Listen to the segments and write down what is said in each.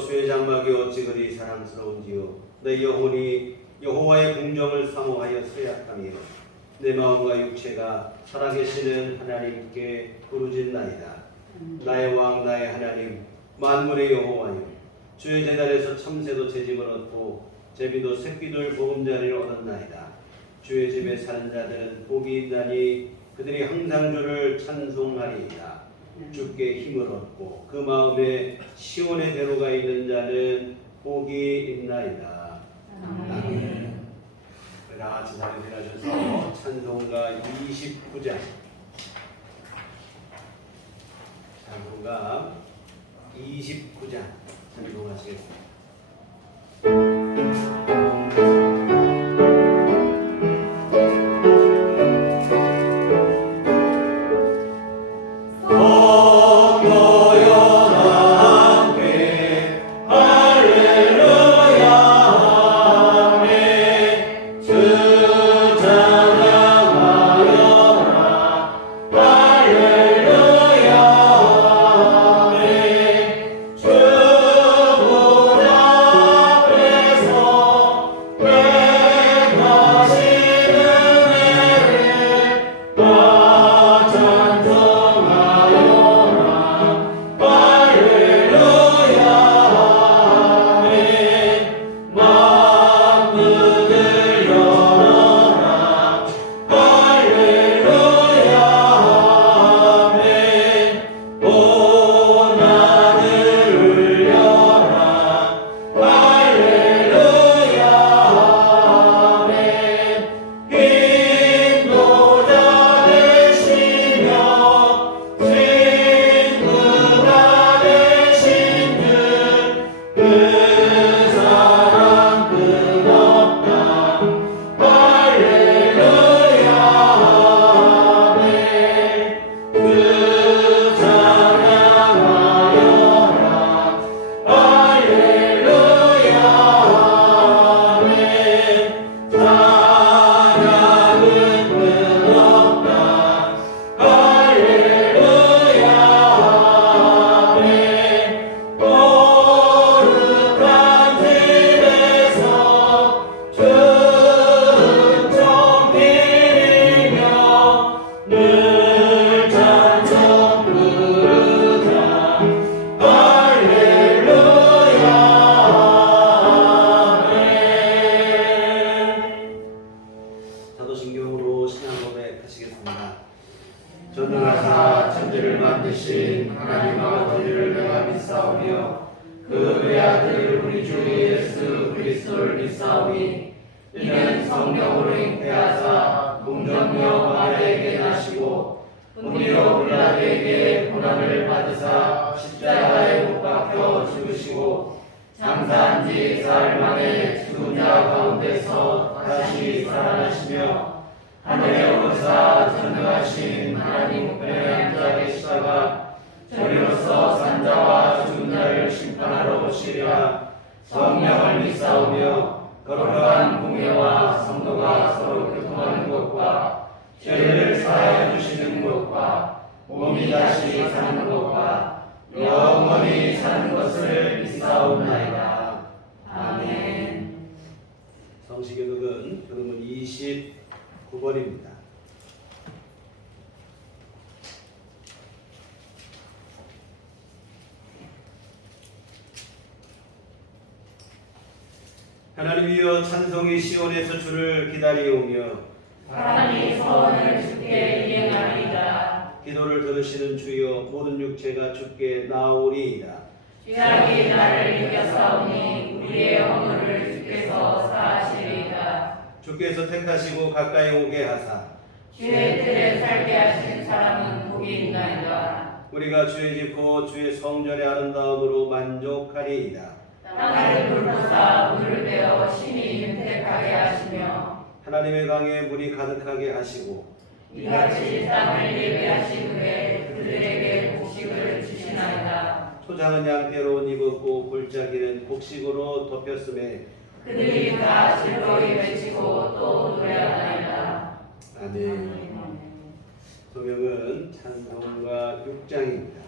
주의 장막이 어찌 그리 사랑스러운지요. 내 영혼이 여호와의 궁정을 사모하여 쇠약하며 내 마음과 육체가 살아계시는 하나님께 부르짖나이다. 나의 왕 나의 하나님 만군의 여호와여, 주의 제단에서 참새도 채집을 얻고 제비도 새끼들 보금자리를 얻었나이다. 주의 집에 사는 자들은 복이 있나니 그들이 항상 주를 찬송하리이다. 주께 힘을 얻고 그 마음에 시온의 대로가 있는 자는 복이 있나이다. 아멘. 다 같이 자리에 일어나셔서 찬송가 29장 찬송가 29장 찬송하시겠습니다. 전능하사 천지를 만드신 하나님 아버지를 내가 믿사오며 그 외아들 우리 주 예수 그리스도를 믿사오니 이는 성령으로 잉태하사 동정녀 마리아에게 나시고 은미로 빌라도에게 고난을 받으사 십자가에 못 박혀 죽으시고 장사한 지 사흘 만에 죽은 자 가운데서 다시 살아나시며 하늘에 오르사 전능하신 하나님 우편에 앉아 계시다가 저리로서 산자와 죽은 자를 심판하러 오시리라. 성령을 믿사오며 거룩한 공예와 성도가 서로 교통하는 것과 죄를 사하여 주시는 것과 몸이 다시 사는 것과 영원히 사는 것을 믿사옵나이다. 아멘. 성식의 극은 그러면 29번입니다. 하나님이여 찬송이 시온에서 주를 기다리오며 사람이 소원을 주께 이행하리이다. 기도를 들으시는 주여 모든 육체가 주께 나오리이다. 죄악이 나를 이겨싸우니 우리의 허물을 주께서 사하시리이다. 주께서 택하시고 가까이 오게 하사 주의 틀에 살게 하신 사람은 복이 있나이다. 우리가 주의 집 곧 주의 성전의 아름다움으로 만족하리이다. 땅을 불보사 물을 베어 심히 윤택하게 하시며 하나님의 강에 물이 가득하게 하시고 이같이 땅을 예배하신 후에 그들에게 곡식을 주시나이다. 초장은 양떼로 옷 입었고 골짜기는 곡식으로 덮였음에 그들이 다 즐거이 외치고 또 노래하나이다. 아멘. 소명은 찬송가 6장입니다.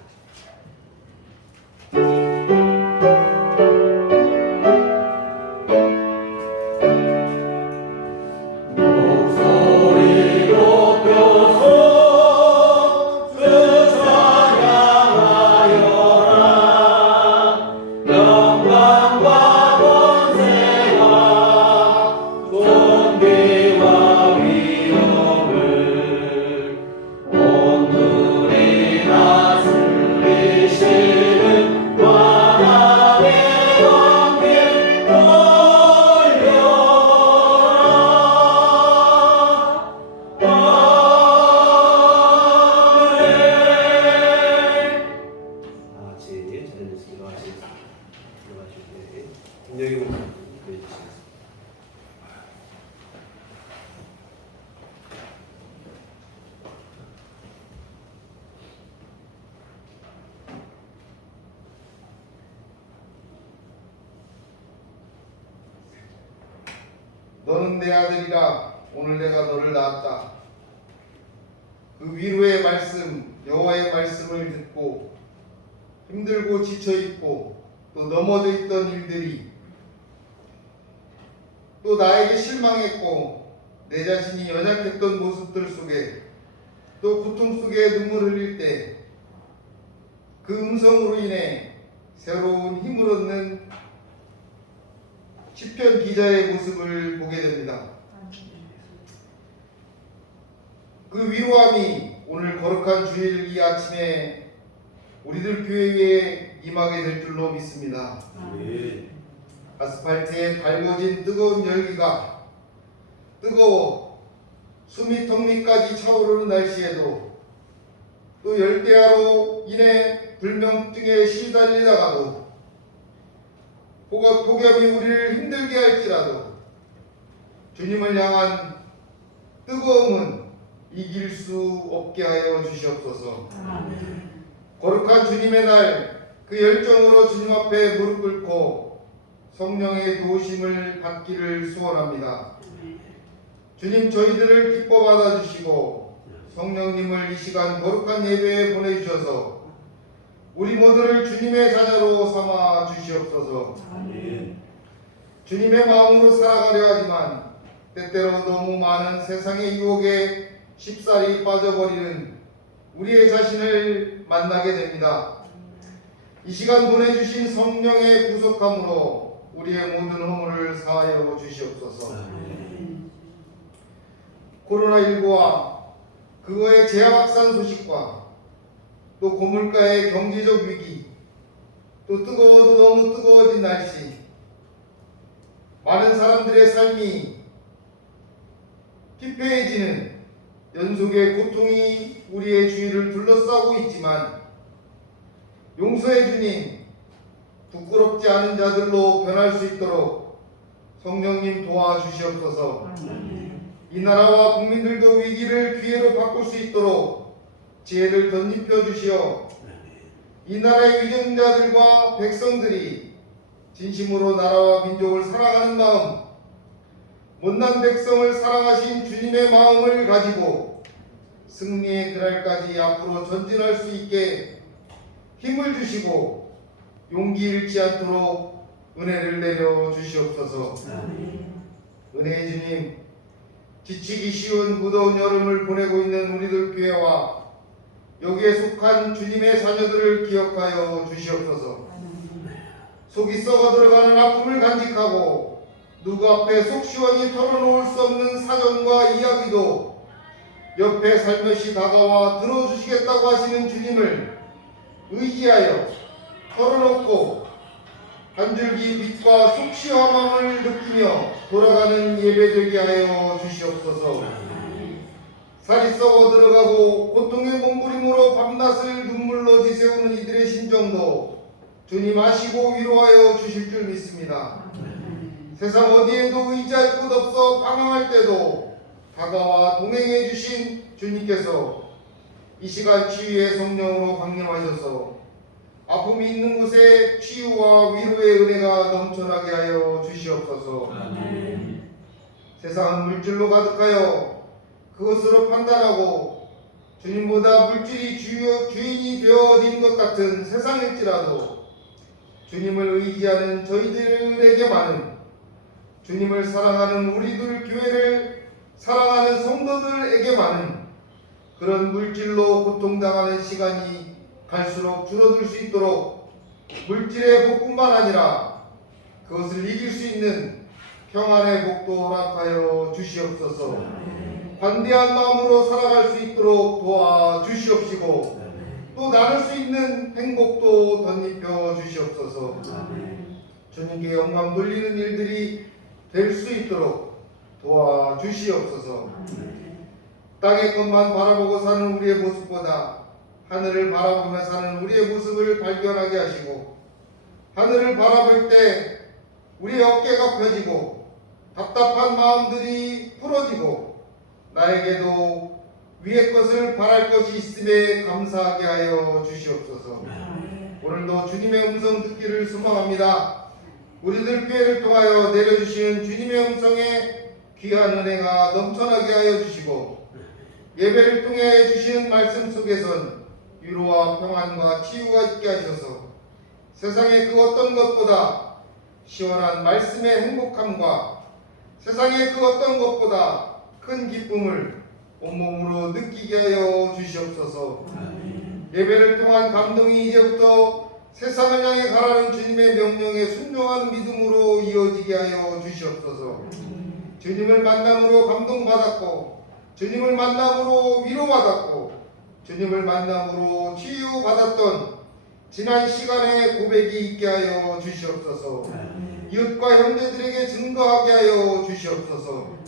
너는 내 아들이라 오늘 내가 너를 낳았다. 그 위로의 말씀, 여호와의 말씀을 듣고 힘들고 지쳐있고 또 넘어져 있던 일들이 또 나에게 실망했고 내 자신이 연약했던 모습들 속에 또 고통 속에 눈물 흘릴 때 그 음성으로 인해 새로운 힘을 얻는 시편 기자의 모습을 보게 됩니다. 그 위로함이 오늘 거룩한 주일 이 아침에 우리들 교회에 임하게 될 줄로 믿습니다. 아멘. 아스팔트에 달궈진 뜨거운 열기가 뜨거워 숨이 턱 밑까지 차오르는 날씨에도 또 열대야로 인해 불면증에 시달리다가도 폭염이 우리를 힘들게 할지라도 주님을 향한 뜨거움은 이길 수 없게 하여 주시옵소서. 거룩한 주님의 날 그 열정으로 주님 앞에 무릎 꿇고 성령의 도우심을 받기를 소원합니다. 주님 저희들을 기뻐 받아주시고 성령님을 이 시간 거룩한 예배에 보내주셔서 우리 모두를 주님의 자녀로 삼아 주시옵소서. 아멘. 주님의 마음으로 살아가려 하지만 때때로 너무 많은 세상의 유혹에 쉽사리 빠져버리는 우리의 자신을 만나게 됩니다. 이 시간 보내주신 성령의 구속함으로 우리의 모든 허물을 사하여 주시옵소서. 코로나19와 그거의 재앙 확산 소식과 또 고물가의 경제적 위기, 또 뜨거워도 너무 뜨거워진 날씨, 많은 사람들의 삶이 피폐해지는 연속의 고통이 우리의 주위를 둘러싸고 있지만 용서해 주님, 부끄럽지 않은 자들로 변할 수 있도록 성령님 도와주시옵소서. 이 나라와 국민들도 위기를 기회로 바꿀 수 있도록 지혜를 덧입혀 주시어 이 나라의 위정자들과 백성들이 진심으로 나라와 민족을 사랑하는 마음, 못난 백성을 사랑하신 주님의 마음을 가지고 승리의 그날까지 앞으로 전진할 수 있게 힘을 주시고 용기 잃지 않도록 은혜를 내려 주시옵소서. 은혜의 주님, 지치기 쉬운 무더운 여름을 보내고 있는 우리들 교회와 여기에 속한 주님의 자녀들을 기억하여 주시옵소서. 속이 썩어 들어가는 아픔을 간직하고 누구 앞에 속 시원히 털어놓을 수 없는 사정과 이야기도 옆에 살며시 다가와 들어주시겠다고 하시는 주님을 의지하여 털어놓고 한 줄기 빛과 속 시원함을 느끼며 돌아가는 예배되게 하여 주시옵소서. 살이 썩어 들어가고 고통의 몸부림으로 밤낮을 눈물로 지새우는 이들의 심정도 주님 아시고 위로하여 주실 줄 믿습니다. 세상 어디에도 의지할 곳 없어 방황할 때도 다가와 동행해 주신 주님께서 이 시간 치유의 성령으로 강림하셔서 아픔이 있는 곳에 치유와 위로의 은혜가 넘쳐나게 하여 주시옵소서. 세상은 물질로 가득하여 그것으로 판단하고 주님보다 물질이 주인이 되어진 것 같은 세상일지라도 주님을 의지하는 저희들에게만은 주님을 사랑하는 우리들 교회를 사랑하는 성도들에게만은 그런 물질로 고통당하는 시간이 갈수록 줄어들 수 있도록 물질의 복뿐만 아니라 그것을 이길 수 있는 평안의 복도 허락하여 주시옵소서. 관대한 마음으로 살아갈 수 있도록 도와주시옵시고 또 나눌 수 있는 행복도 덧입혀 주시옵소서. 주님께 영광 돌리는 일들이 될 수 있도록 도와주시옵소서. 땅의 것만 바라보고 사는 우리의 모습보다 하늘을 바라보며 사는 우리의 모습을 발견하게 하시고 하늘을 바라볼 때 우리의 어깨가 펴지고 답답한 마음들이 풀어지고 나에게도 위의 것을 바랄 것이 있음에 감사하게 하여 주시옵소서. 오늘도 주님의 음성 듣기를 소망합니다. 우리들 교회를 통하여 내려주시는 주님의 음성에 귀한 은혜가 넘쳐나게 하여 주시고 예배를 통해 주시는 말씀 속에선 위로와 평안과 치유가 있게 하셔서 세상의 그 어떤 것보다 시원한 말씀의 행복함과 세상의 그 어떤 것보다 큰 기쁨을 온몸으로 느끼게 하여 주시옵소서. 예배를 통한 감동이 이제부터 세상을 향해 가라는 주님의 명령에 순종하는 믿음으로 이어지게 하여 주시옵소서. 주님을 만남으로 감동받았고 주님을 만남으로 위로받았고 주님을 만남으로 치유받았던 지난 시간의 고백이 있게 하여 주시옵소서. 이웃과 형제들에게 증거하게 하여 주시옵소서.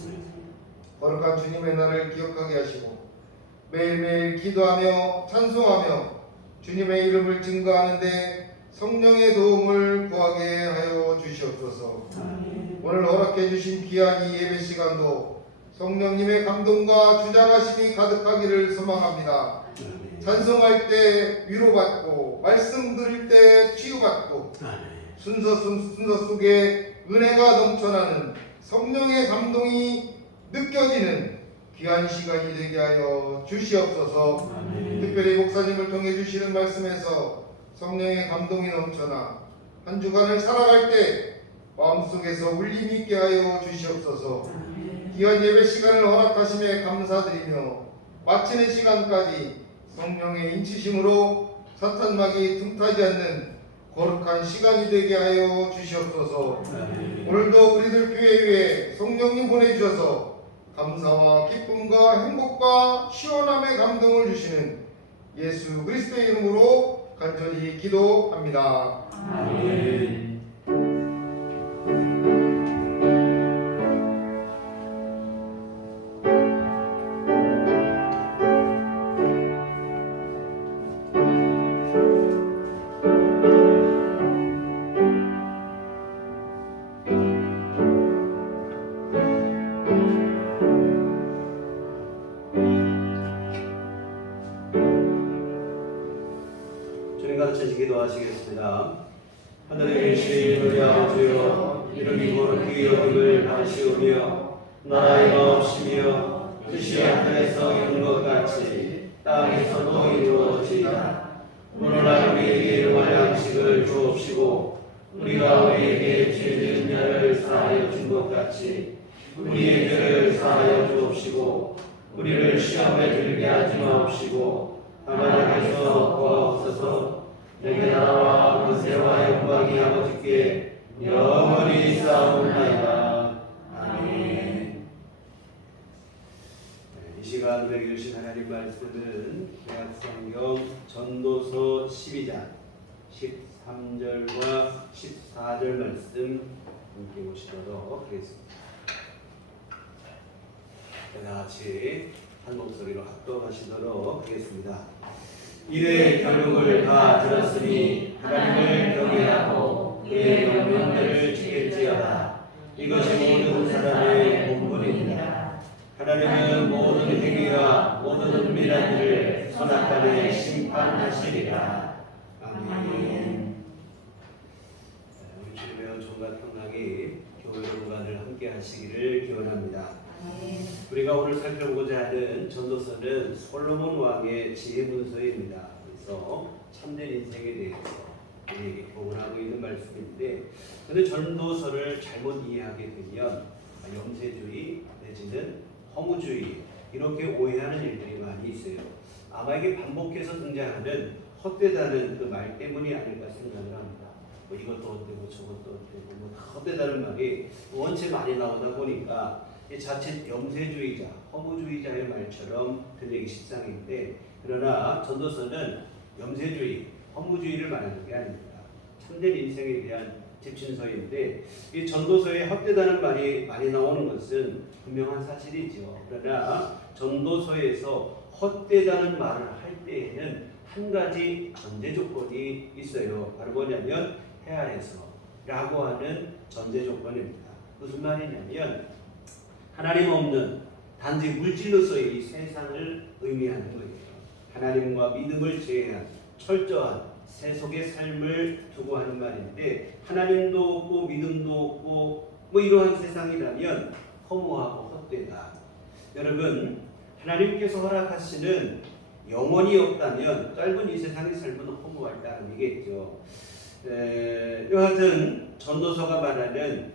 거룩한 주님의 날을 기억하게 하시고 매일매일 기도하며 찬송하며 주님의 이름을 증거하는데 성령의 도움을 구하게 하여 주시옵소서. 오늘 허락해 주신 귀한 이 예배 시간도 성령님의 감동과 주장하심이 가득하기를 소망합니다. 찬송할 때 위로받고 말씀 들을 때 치유받고 순서 속에 은혜가 넘쳐나는 성령의 감동이 느껴지는 귀한 시간이 되게 하여 주시옵소서. 특별히 목사님을 통해 주시는 말씀에서 성령의 감동이 넘쳐나 한 주간을 살아갈 때 마음속에서 울림이 있게 하여 주시옵소서. 귀한 예배 시간을 허락하심에 감사드리며 마치는 시간까지 성령의 인치심으로 사탄막이 틈타지 않는 거룩한 시간이 되게 하여 주시옵소서. 오늘도 우리들 교회 위에 성령님 보내주셔서 감사와 기쁨과 행복과 시원함의 감동을 주시는 예수 그리스도의 이름으로 간절히 기도합니다. 아멘. 주님 가르쳐 기도하시겠습니다. 하늘에 계신 우리 아버지여, 이름이 거룩히 여김을 받으시오며 나라의 마옵시며 뜻이 하늘에서 이룬 것 같이 땅에서도 이루어지이다. 오늘날 우리에게 일용할 양식을 주옵시고 우리가 우리에게 죄 지은 자를 사하여 준 것 같이 우리의 죄를 사하여 주옵시고 우리를 시험에 들게 하지 마옵시고 다만 악에서 구하옵소서. 내게 나라와 권세와 영광이 아버지께 영원히 쌓아옵나이다. 아멘. 이 시간 우리에게 주신 하나님 말씀은 대학성경 전도서 12장 13절과 14절 말씀 함께 보시도록 하겠습니다. 다 같이 한 목소리로 합독하시도록 하겠습니다. 이래 결국을 다 들었으니 하나님을 경외하고 그의 명령들을 지킬지어다. 이것이 모든 사람의 본분입니다. 하나님은 모든 행위와 모든 은밀한 일을 선악간에 심판하시리라. 아멘. 우리 주님의 종과 평강이 교회 공간을 함께 하시기를 기원합니다. 우리가 오늘 살펴보고자 하는 전도서는 솔로몬 왕의 지혜 문서입니다. 그래서 참된 인생에 대해서 우리에게 교훈하고 있는 말씀인데, 근데 전도서를 잘못 이해하게 되면 염세주의 내지는 허무주의 이렇게 오해하는 일들이 많이 있어요. 아마 이게 반복해서 등장하는 헛되다는 그 말 때문이 아닐까 생각을 합니다. 뭐 이것도 헛되고 저것도 헛되고 뭐 헛되다는 말이 원체 많이 나오다 보니까 자칫 염세주의자, 허무주의자의 말처럼 들리기 십상인데, 그러나 전도서는 염세주의, 허무주의를 말하는 게 아닙니다. 참된 인생에 대한 집신서인데, 이 전도서에 헛되다는 말이 많이 나오는 것은 분명한 사실이죠. 그러나 전도서에서 헛되다는 말을 할 때에는 한 가지 전제 조건이 있어요. 바로 뭐냐면 헤아려서라고 하는 전제 조건입니다. 무슨 말이냐면 하나님 없는 단지 물질로서의 이 세상을 의미하는 거예요. 하나님과 믿음을 제외한 철저한 세속의 삶을 두고 하는 말인데, 하나님도 없고 믿음도 없고 뭐 이러한 세상이라면 허무하고 헛되다. 여러분, 하나님께서 허락하시는 영원이 없다면 짧은 이 세상의 삶은 허무할 따름이겠죠. 여하튼 전도서가 말하는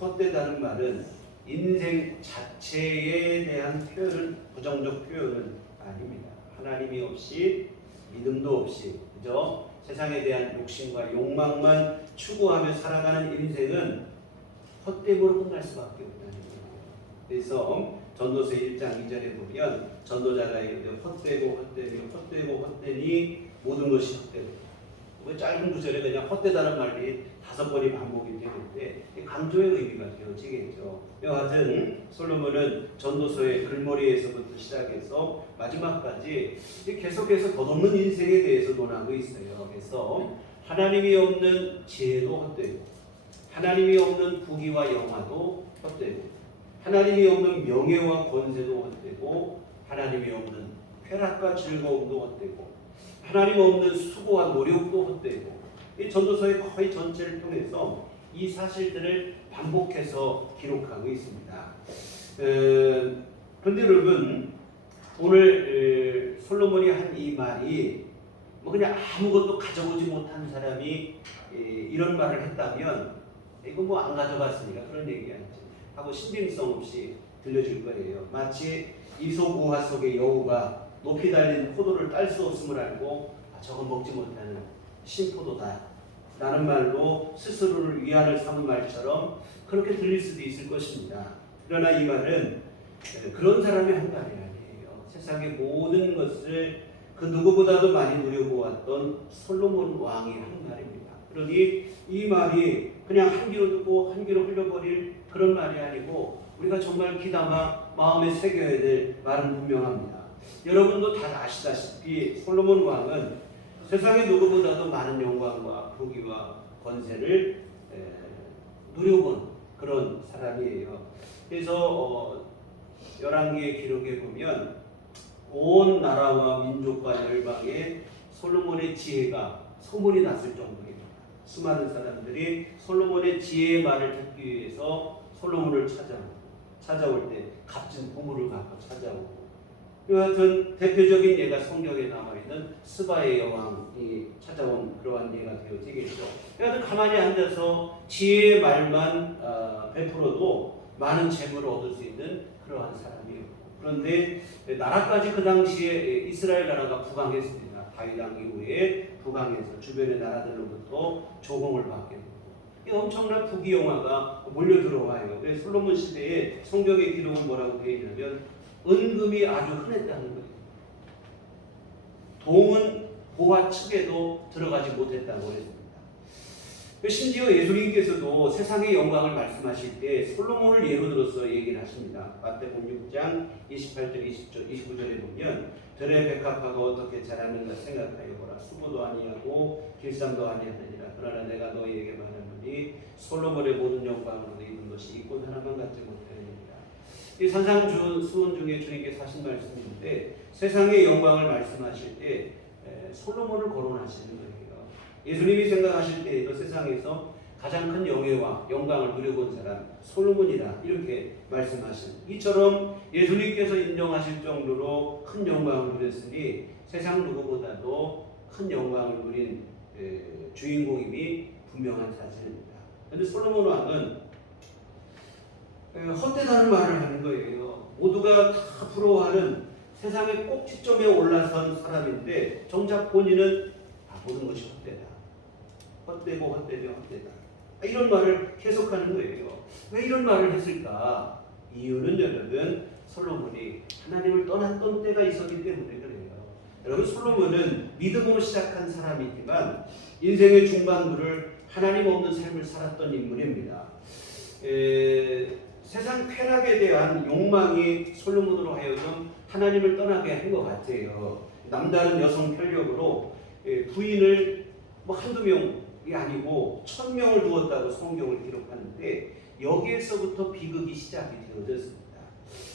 헛되다는 말은 인생 자체에 대한 표현은 부정적 표현은 아닙니다. 하나님이 없이 믿음도 없이 그저 세상에 대한 욕심과 욕망만 추구하며 살아가는 인생은 헛됨으로 끝날 수밖에 없다는 거예요. 그래서 전도서 1장 2절에 보면 전도자가 이르되 헛되고 헛되니 모든 것이 헛되고, 짧은 구절에 그냥 헛되다는 말이 5번이 반복이 되는데 강조의 의미가 되어지겠죠. 여하튼 솔로몬은 전도서의 글머리에서부터 시작해서 마지막까지 계속해서 덧없는 인생에 대해서 논하고 있어요. 그래서 하나님이 없는 지혜도 헛되고, 하나님이 없는 부귀와 영화도 헛되고, 하나님이 없는 명예와 권세도 헛되고, 하나님이 없는 쾌락과 즐거움도 헛되고, 하나님 없는 수고와 노력도 헛되고, 이 전도서의 거의 전체를 통해서 이 사실들을 반복해서 기록하고 있습니다. 그런데 여러분, 오늘 솔로몬이 한 이 말이 뭐 그냥 아무것도 가져오지 못한 사람이 이런 말을 했다면 이거 뭐 안 가져갔으니까 그런 얘기 아니죠 하고 신빙성 없이 들려줄 거예요. 마치 이솝우화 속의 여우가 높이 달린 포도를 딸 수 없음을 알고 저건 먹지 못하는 신포도다 라는 말로 스스로를 위안을 삼은 말처럼 그렇게 들릴 수도 있을 것입니다. 그러나 이 말은 그런 사람이 한 말이 아니에요. 세상의 모든 것을 그 누구보다도 많이 누려보았던 솔로몬 왕이 한 말입니다. 그러니 이 말이 그냥 한 귀로 듣고 한 귀로 흘려버릴 그런 말이 아니고 우리가 정말 귀담아 마음에 새겨야 될 말은 분명합니다. 여러분도 다 아시다시피 솔로몬 왕은 세상의 누구보다도 많은 영광과 부귀와 권세를 누려본 그런 사람이에요. 그래서 열왕기의 기록에 보면 온 나라와 민족과 열방에 솔로몬의 지혜가 소문이 났을 정도입니다. 수많은 사람들이 솔로몬의 지혜의 말을 듣기 위해서 솔로몬을 찾아올 때 값진 보물을 갖고 찾아오고, 여하튼 대표적인 예가 성경에 남아있는 스바의 여왕이 찾아온 그러한 예가 되어지겠죠. 여하튼 가만히 앉아서 지혜의 말만 베풀어도 많은 재물을 얻을 수 있는 그러한 사람이었고, 그런데 나라까지 그 당시에 이스라엘 나라가 부강했습니다. 다윗 왕 이후에 부강해서 주변의 나라들로부터 조공을 받게 되고 이 엄청난 부귀영화가 몰려 들어와요. 그래서 솔로몬 시대에 성경의 기록은 뭐라고 되어 있냐면 은금이 아주 흔했다는 거예요. 동은 보화 측에도 들어가지 못했다고 했습니다. 심지어 예수님께서도 세상의 영광을 말씀하실 때 솔로몬을 예로 들어서 얘기를 하십니다. 마태복음 6장 28절 29절에 보면 들의 백합화가 어떻게 자라는가 생각하여 보라. 수고도 아니하고 길쌈도 아니하느니라. 그러나 내가 너희에게 말하노니 솔로몬의 모든 영광으로 입은 것이 이꽃 하나만 갖지 못하느니라. 이 산상수훈 중에 주님께서 하신 말씀인데 세상의 영광을 말씀하실 때 솔로몬을 거론하시는 거예요. 예수님이 생각하실 때에도 세상에서 가장 큰 영예와 영광을 누려본 사람 솔로몬이다 이렇게 말씀하신, 이처럼 예수님께서 인정하실 정도로 큰 영광을 누렸으니 세상 누구보다도 큰 영광을 누린 주인공임이 분명한 사실입니다. 그런데 솔로몬 왕은 헛되다는 말을 하는 거예요. 모두가 다 부러워하는 세상의 꼭지점에 올라선 사람인데 정작 본인은 모든 것이 헛되다. 헛되다. 이런 말을 계속하는 거예요. 왜 이런 말을 했을까? 이유는 여러분 솔로몬이 하나님을 떠났던 때가 있었기 때문에 그래요. 여러분 솔로몬은 믿음으로 시작한 사람이지만 인생의 중반부를 하나님 없는 삶을 살았던 인물입니다. 세상 쾌락에 대한 욕망이 솔로몬으로 하여금 하나님을 떠나게 한 것 같아요. 남다른 여성 편력으로 부인을 한두 명이 아니고 1000명을 두었다고 성경을 기록하는데 여기에서부터 비극이 시작이 되어졌습니다.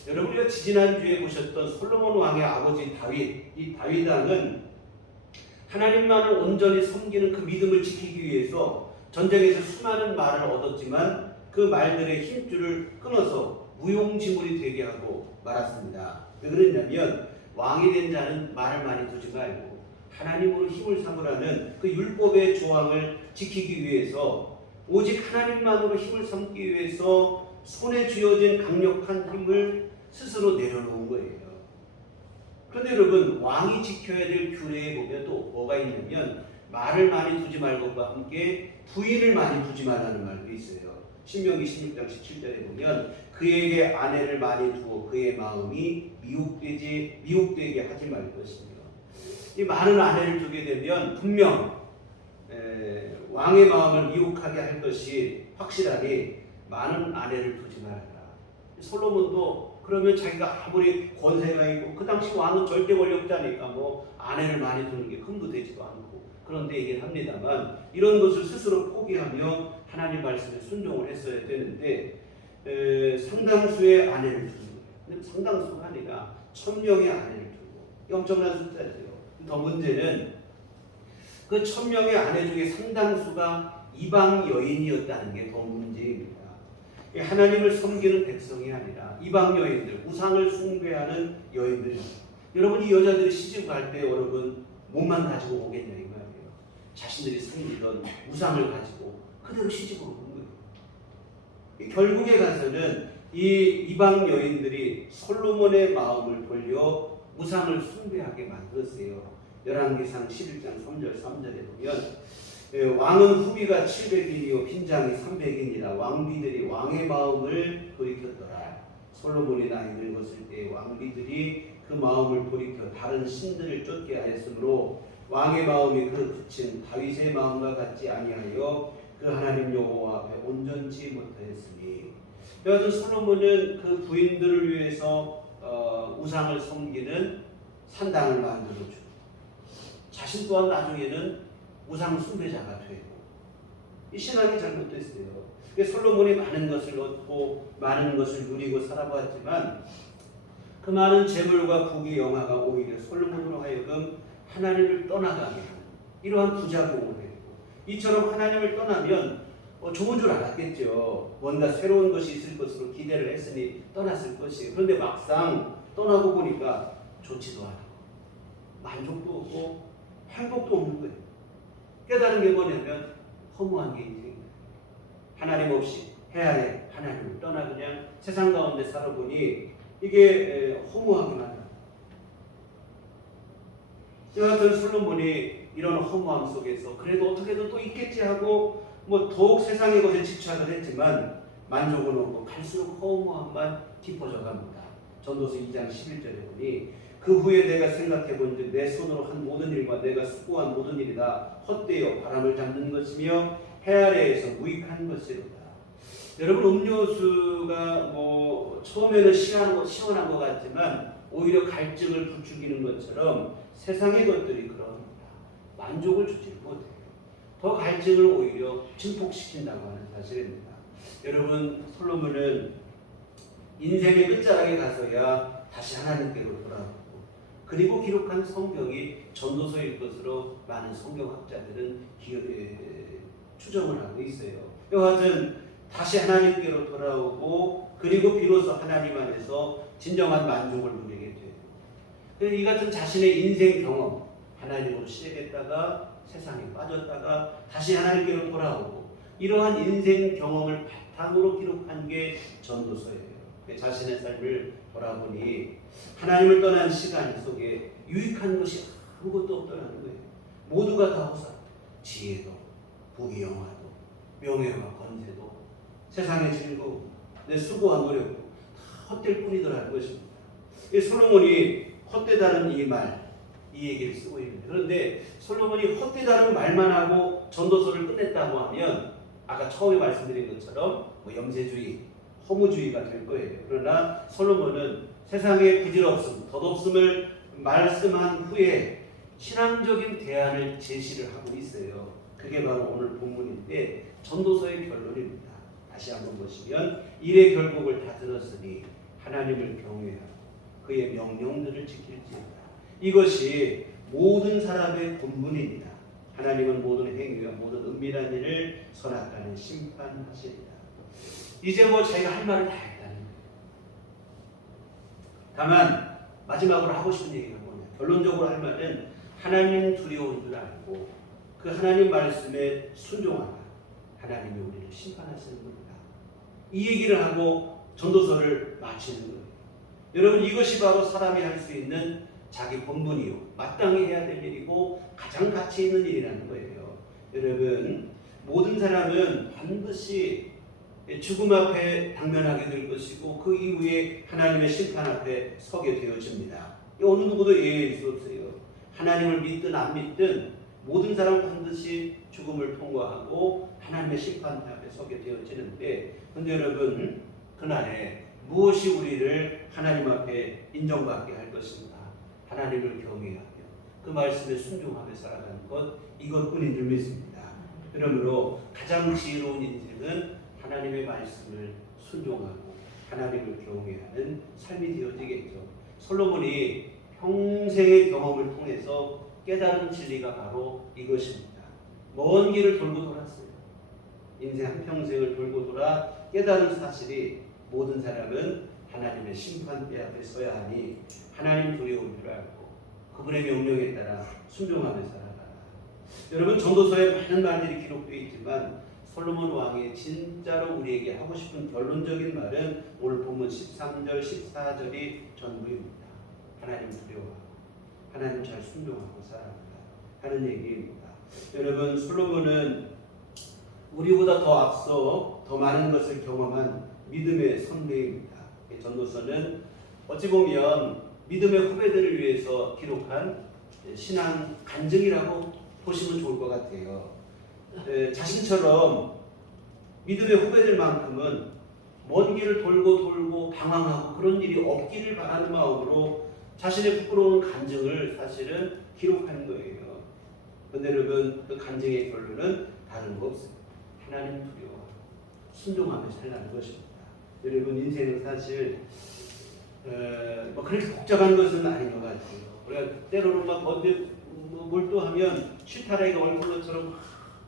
여러분 우리가 지지난주에 보셨던 솔로몬 왕의 아버지 다윗, 이 다윗 왕은 하나님만을 온전히 섬기는 그 믿음을 지키기 위해서 전쟁에서 수많은 말을 얻었지만 그 말들의 힘줄을 끊어서 무용지물이 되게 하고 말았습니다. 왜 그랬냐면 왕이 된 자는 말을 많이 두지 말고 하나님으로 힘을 삼으라는 그 율법의 조항을 지키기 위해서 오직 하나님만으로 힘을 삼기 위해서 손에 쥐어진 강력한 힘을 스스로 내려놓은 거예요. 그런데 여러분, 왕이 지켜야 될 규례에 보면 또 뭐가 있냐면 말을 많이 두지 말고과 함께 부인을 많이 두지 말라는 말도 있어요. 신명기 16장 17절에 보면 그에게 아내를 많이 두어 그의 마음이 미혹되게 하지 말 것이며, 이 많은 아내를 두게 되면 분명 왕의 마음을 미혹하게 할 것이 확실하니 많은 아내를 두지 말아라. 솔로몬도 그러면 자기가 아무리 권세가 있고 그 당시 왕은 절대 권력자니까 뭐 아내를 많이 두는 게 흠도 되지도 않고 그런데 얘기를 합니다만 이런 것을 스스로 포기하며 하나님 말씀에 순종을 했어야 되는데 상당수의 아내를 두는 거예요. 근데 상당수가 아니라 1000명의 아내를 두고 엄청난 숫자죠. 더 문제는 그 1000명의 아내 중에 상당수가 이방 여인이었다는 게 더 문제입니다. 하나님을 섬기는 백성이 아니라 이방 여인들, 우상을 숭배하는 여인들입니다. 여러분, 이 여자들이 시집 갈 때 여러분 뭐만 가지고 오겠냐 이 말이에요. 자신들이 섬기던 우상을 가지고 그대로 시집으로 온 거예요. 결국에 가서는 이 이방 여인들이 솔로몬의 마음을 돌려 우상을 숭배하게 만들었어요. 열왕기상 11장 3절 3절에 보면 왕은 후비가 700인이요 빈장이 300인이라 왕비들이 왕의 마음을 돌이켰더라. 솔로몬이 나이 늙었을 때 왕비들이 그 마음을 돌이켜 다른 신들을 쫓게 하였으므로 왕의 마음이 그 그친 다윗의 마음과 같지 아니하여 그 하나님 여호와 앞에 온전치 못하였으니, 여하튼 솔로몬은 그 부인들을 위해서 우상을 섬기는 산당을 만들어주고 자신 또한 나중에는 우상 숭배자가 되고 이 신앙이 잘못됐어요. 솔로몬이 많은 것을 얻고 많은 것을 누리고 살아봤지만 그 많은 재물과 부귀 영화가 오히려 솔로몬으로 하여금 하나님을 떠나가게 하는 이러한 부작용을 했고, 이처럼 하나님을 떠나면 좋은 줄 알았겠죠. 뭔가 새로운 것이 있을 것으로 기대를 했으니 떠났을 것이에요. 그런데 막상 떠나고 보니까 좋지도 않고 만족도 없고 행복도 없는 거예요. 깨달은 게 뭐냐면 허무한 게 인생입니다. 하나님 없이 해아래 하나님을 떠나 그냥 세상 가운데 살아보니 이게 허무하기만 합니다. 여하튼 솔로몬이 이런 허무함 속에서 그래도 어떻게든 또 있겠지 하고 뭐 더욱 세상의 것에 집착을 했지만 만족은 없고 갈수록 허무함만 깊어져 갑니다. 전도서 2장 11절에 보니 그 후에 내가 생각해 본즉 내 손으로 한 모든 일과 내가 수고한 모든 일이 다 헛되어 바람을 잡는 것이며 해 아래에서 무익한 것이로다. 여러분, 음료수가 뭐 처음에는 시원한 것 같지만 오히려 갈증을 부추기는 것처럼 세상의 것들이 그럽니다. 만족을 주지 못해요. 더 갈증을 오히려 증폭시킨다고 하는 사실입니다. 여러분, 솔로몬은 인생의 끝자락에 가서야 다시 하나님께로 돌아오고, 그리고 기록한 성경이 전도서일 것으로 많은 성경학자들은 추정을 하고 있어요. 여하튼 다시 하나님께로 돌아오고 그리고 비로소 하나님 안에서 진정한 만족을 누리게 돼요. 이 같은 자신의 인생 경험, 하나님으로 시작했다가 세상에 빠졌다가 다시 하나님께로 돌아오고 이러한 인생 경험을 바탕으로 기록한 게 전도서예요. 자신의 삶을 돌아보니 하나님을 떠난 시간 속에 유익한 것이 아무것도 없다는 거예요. 모두가 다 허사, 지혜도, 부귀 영화도, 명예와 권세도, 세상의 즐거움, 내 수고와 노력도 다 헛될 뿐이더라는 것입니다. 솔로몬이 헛되다는 이 얘기를 쓰고 있는데, 그런데 솔로몬이 헛되다는 말만 하고 전도서를 끝냈다고 하면 아까 처음에 말씀드린 것처럼 뭐 염세주의, 허무주의가 될 거예요. 그러나 솔로몬은 세상의 부질없음, 덧없음을 말씀한 후에 신앙적인 대안을 제시를 하고 있어요. 그게 바로 오늘 본문인데 전도서의 결론입니다. 다시 한번 보시면 일의 결국을 다 들었으니 하나님을 경외하고 그의 명령들을 지킬지어다. 이것이 모든 사람의 본분입니다. 하나님은 모든 행위와 모든 은밀한 일을 선악간에 심판하시리라. 이제 뭐 제가 할 말을 다 했다는 거예요. 다만 마지막으로 하고 싶은 얘기가 뭐냐, 결론적으로 할 말은 하나님 두려운 줄 알고 그 하나님 말씀에 순종하라. 하나님이 우리를 심판하시는 분이다. 이 얘기를 하고 전도서를 마치는 거예요. 여러분, 이것이 바로 사람이 할 수 있는 자기 본분이요, 마땅히 해야 될 일이고 가장 가치 있는 일이라는 거예요. 여러분, 모든 사람은 반드시 죽음 앞에 당면하게 될 것이고 그 이후에 하나님의 심판 앞에 서게 되어집니다. 어느 누구도 예외일 수 없어요. 하나님을 믿든 안 믿든 모든 사람은 반드시 죽음을 통과하고 하나님의 심판 앞에 서게 되어지는데, 근데 여러분, 그날에 무엇이 우리를 하나님 앞에 인정받게 할 것인가? 하나님을 경외하며 그 말씀에 순종하며 살아가는 것, 이것뿐인 줄 믿습니다. 그러므로 가장 지혜로운 인생은 하나님의 말씀을 순종하고 하나님을 경외하는 삶이 되어지겠죠. 솔로몬이 평생의 경험을 통해서 깨달은 진리가 바로 이것입니다. 먼 길을 돌고 돌았어요. 인생 한평생을 돌고 돌아 깨달은 사실이 모든 사람은 하나님의 심판대 앞에 서야 하니 하나님 두려운 줄 알고 그분의 명령에 따라 순종하며 살아가라. 여러분, 전도서에 많은 말들이 기록되어 있지만 솔로몬 왕이 진짜로 우리에게 하고 싶은 결론적인 말은 오늘 본문 13절, 14절이 전부입니다. 하나님 두려워하고 하나님 잘 순종하고 살아가라 하는 얘기입니다. 여러분, 솔로몬은 우리보다 더 앞서 더 많은 것을 경험한 믿음의 선배입니다. 전도서는 어찌 보면 믿음의 후배들을 위해서 기록한 신앙 간증이라고 보시면 좋을 것 같아요. 자신처럼 믿음의 후배들만큼은 먼 길을 돌고 방황하고 그런 일이 없기를 바라는 마음으로 자신의 부끄러운 간증을 사실은 기록하는 거예요. 그런데 여러분, 그 간증의 결론은 다른 거 없어요. 하나님 두려워하고 순종하며 살라는 것입니다. 여러분, 인생은 사실 뭐 그렇게 복잡한 것은 아닌 것 같아요. 우리가 때로는 막 어디 몰두하면 실타래가 얽은 것처럼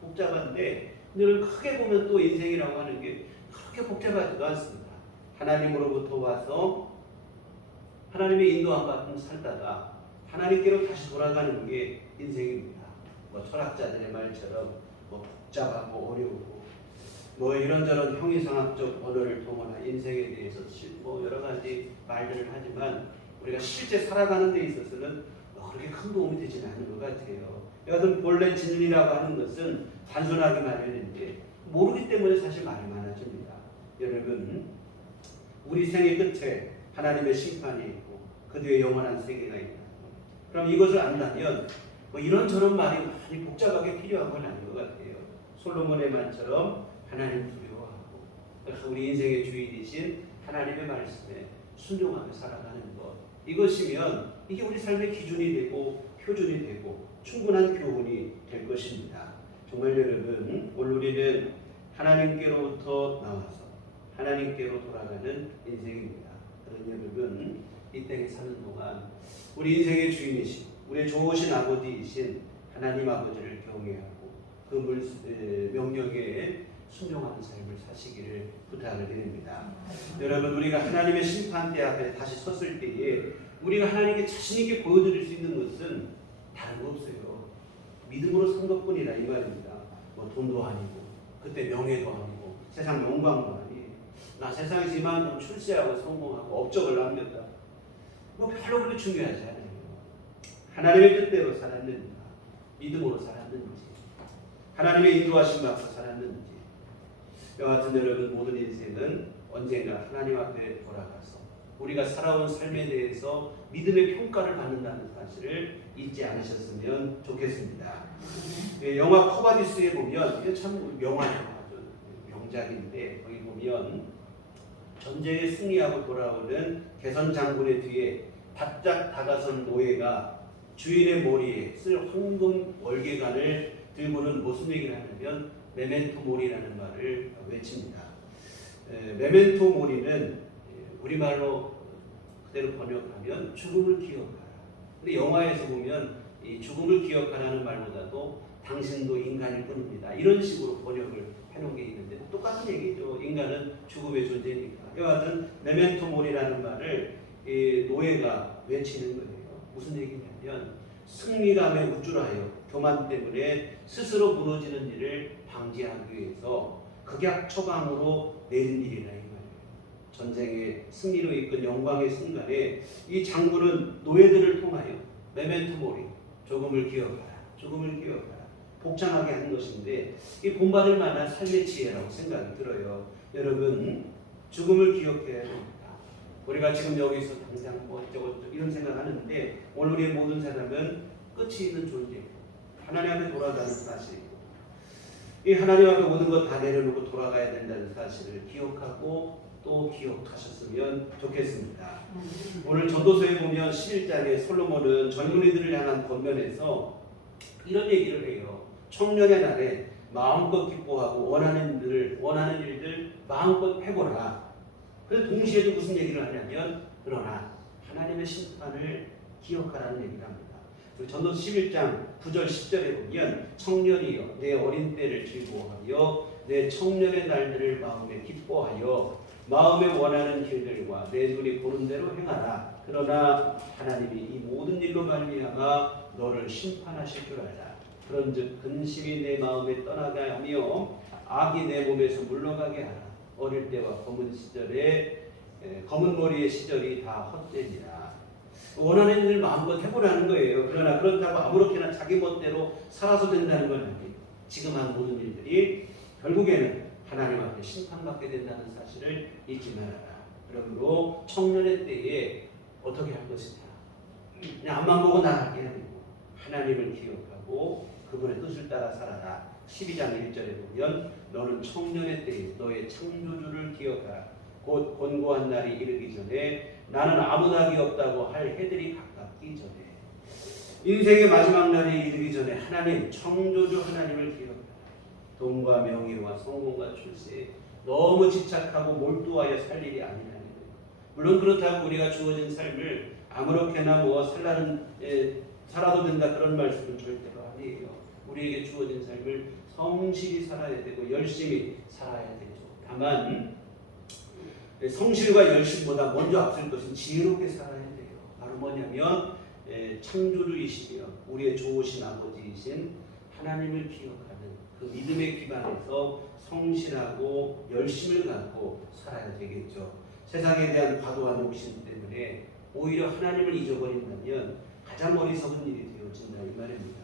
복잡한데, 근데 크게 보면 또 인생이라고 하는 게 그렇게 복잡하지도 않습니다. 하나님으로부터 와서 하나님의 인도함 받고 살다가 하나님께로 다시 돌아가는 게 인생입니다. 뭐 철학자들의 말처럼 뭐 복잡하고 어려우고 뭐 이런저런 형이상학적 언어를 동원한 인생에 대해서 뭐 여러 가지 말들을 하지만 우리가 실제 살아가는 데 있어서는 그렇게 큰 도움이 되지는 않는 것 같아요. 여하튼 본래 진리라고 하는 것은 단순하게 마련인데 모르기 때문에 사실 말이 많아집니다. 여러분, 우리 생의 끝에 하나님의 심판이 있고 그 뒤에 영원한 세계가 있다. 그럼 이것을 안다면 뭐 이런저런 말이 많이 복잡하게 필요한 건 아닌 것 같아요. 솔로몬의 말처럼 하나님 두려워하고 우리 인생의 주인이신 하나님의 말씀에 순종하며 살아가는 것, 이것이면 이게 우리 삶의 기준이 되고 표준이 되고 충분한 교훈이 될 것입니다. 정말 여러분, 오늘 우리는 하나님께로부터 나와서 하나님께로 돌아가는 인생입니다. 그런 여러분, 이 땅에 사는 동안 우리 인생의 주인이신 우리의 좋으신 아버지이신 하나님 아버지를 경외하고 그 명령에 순종하는 삶을 사시기를 부탁을 드립니다. 여러분, 우리가 하나님의 심판대 앞에 다시 섰을 때에 우리가 하나님께 자신 있게 보여드릴 수 있는 것은 다른 거 없어요. 믿음으로 산 것뿐이라 이 말입니다. 뭐 돈도 아니고 그때 명예도 아니고 세상 영광도 아니에요. 나 세상에서 이만큼 출세하고 성공하고 업적을 남겼다. 뭐 별로 그렇게 중요하지 않아요. 하나님의 뜻대로 살았는지, 믿음으로 살았는지, 하나님의 인도하심 받고 살았는지. 여하튼 여러분, 모든 인생은 언젠가 하나님 앞에 돌아가서 우리가 살아온 삶에 대해서 믿음의 평가를 받는다는 사실을 잊지 않으셨으면 좋겠습니다. 영화 코바디스에 보면, 이게 참 명화죠. 명작인데 거기 보면 전쟁에 승리하고 돌아오는 개선 장군의 뒤에 바짝 다가선 노예가 주인의 머리에 쓸 황금 월계관을 들고는 무슨 얘기를 하냐면 메멘토 모리라는 말을 외칩니다. 메멘토 모리는 우리말로 그대로 번역하면 죽음을 기억하라. 근데 영화에서 보면 이 죽음을 기억하라는 말보다도 당신도 인간일 뿐입니다, 이런 식으로 번역을 해놓은 게 있는데 똑같은 얘기죠. 인간은 죽음의 존재니까. 여하튼 메멘토 모리라는 말을 이 노예가 외치는 거예요. 무슨 얘기냐면 승리감에 우쭐하여 교만 때문에 스스로 무너지는 일을 방지하기 위해서 극약 처방으로 내린 일이라 이 말이에요. 전쟁의 승리로 이끈 영광의 순간에 이 장군은 노예들을 통하여 메멘토 모리, 조금을 기억하라, 조금을 기억하라, 복창하게 하는 것인데 이 본받을 만한 삶의 지혜라고 생각이 들어요. 여러분, 죽음을 기억해야 됩니다. 우리가 지금 여기서 당장 뭐 어쩌고 이런 생각하는데 오늘 우리의 모든 사람은 끝이 있는 존재예요. 하나님 앞에 돌아가는 사실이고 이 하나님 앞에 모든 것 다 내려놓고 돌아가야 된다는 사실을 기억하고 또 기억하셨으면 좋겠습니다. 오늘 전도서에 보면 11장에 솔로몬은 젊은이들을 향한 권면에서 이런 얘기를 해요. 청년의 날에 마음껏 기뻐하고 원하는 일들 마음껏 해보라. 그래서 동시에도 무슨 얘기를 하냐면 그러나 하나님의 심판을 기억하라는 얘기를 합니다. 전도서 11장 9절 10절에 보면 청년이여 내 어린 때를 즐거워하여 내 청년의 날들을 마음에 기뻐하여 마음에 원하는 길들과 내 눈이 보는 대로 행하라. 그러나 하나님이 이 모든 일로 말미암아 너를 심판하실 줄 알라. 그런즉 근심이 내 마음에 떠나게 하며 악이 내 몸에서 물러가게 하라. 어릴 때와 검은 머리의 시절이 다 헛되니라. 원하는 일을 마음껏 해보라는 거예요. 그러나 그렇다고 아무렇게나 자기 멋대로 살아서 된다는 건 아니에요. 지금 한 모든 일들이 결국에는 하나님 앞에 심판받게 된다는 사실을 잊지 말아라. 그러므로 청년의 때에 어떻게 할 것이냐. 그냥 앞만 보고 나가게 아니고 하나님을 기억하고 그분의 뜻을 따라 살아라. 12장 1절에 보면 너는 청년의 때에 너의 창조주를 기억하라. 곧 곤고한 날이 이르기 전에 나는 아무 낙이 없다고 할 해들이 가깝기 전에 인생의 마지막 날이 이르기 전에 하나님 창조주 하나님을 기억하라. 돈과 명예와 성공과 출세에 너무 집착하고 몰두하여 살 일이 아니라는 거예요. 물론 그렇다고 우리가 주어진 삶을 아무렇게나 살아도 된다 그런 말씀은 절대로 아니에요. 우리에게 주어진 삶을 성실히 살아야 되고 열심히 살아야 되죠. 다만 성실과 열심보다 먼저 앞설 것은 지혜롭게 살아야 돼요. 바로 뭐냐면 창조주이시며 우리의 좋으신 아버지이신 하나님을 기억하는 그 믿음의 기반에서 성실하고 열심을 갖고 살아야 되겠죠. 세상에 대한 과도한 욕심 때문에 오히려 하나님을 잊어버린다면 가장 어리석은 일이 되어진다 이 말입니다.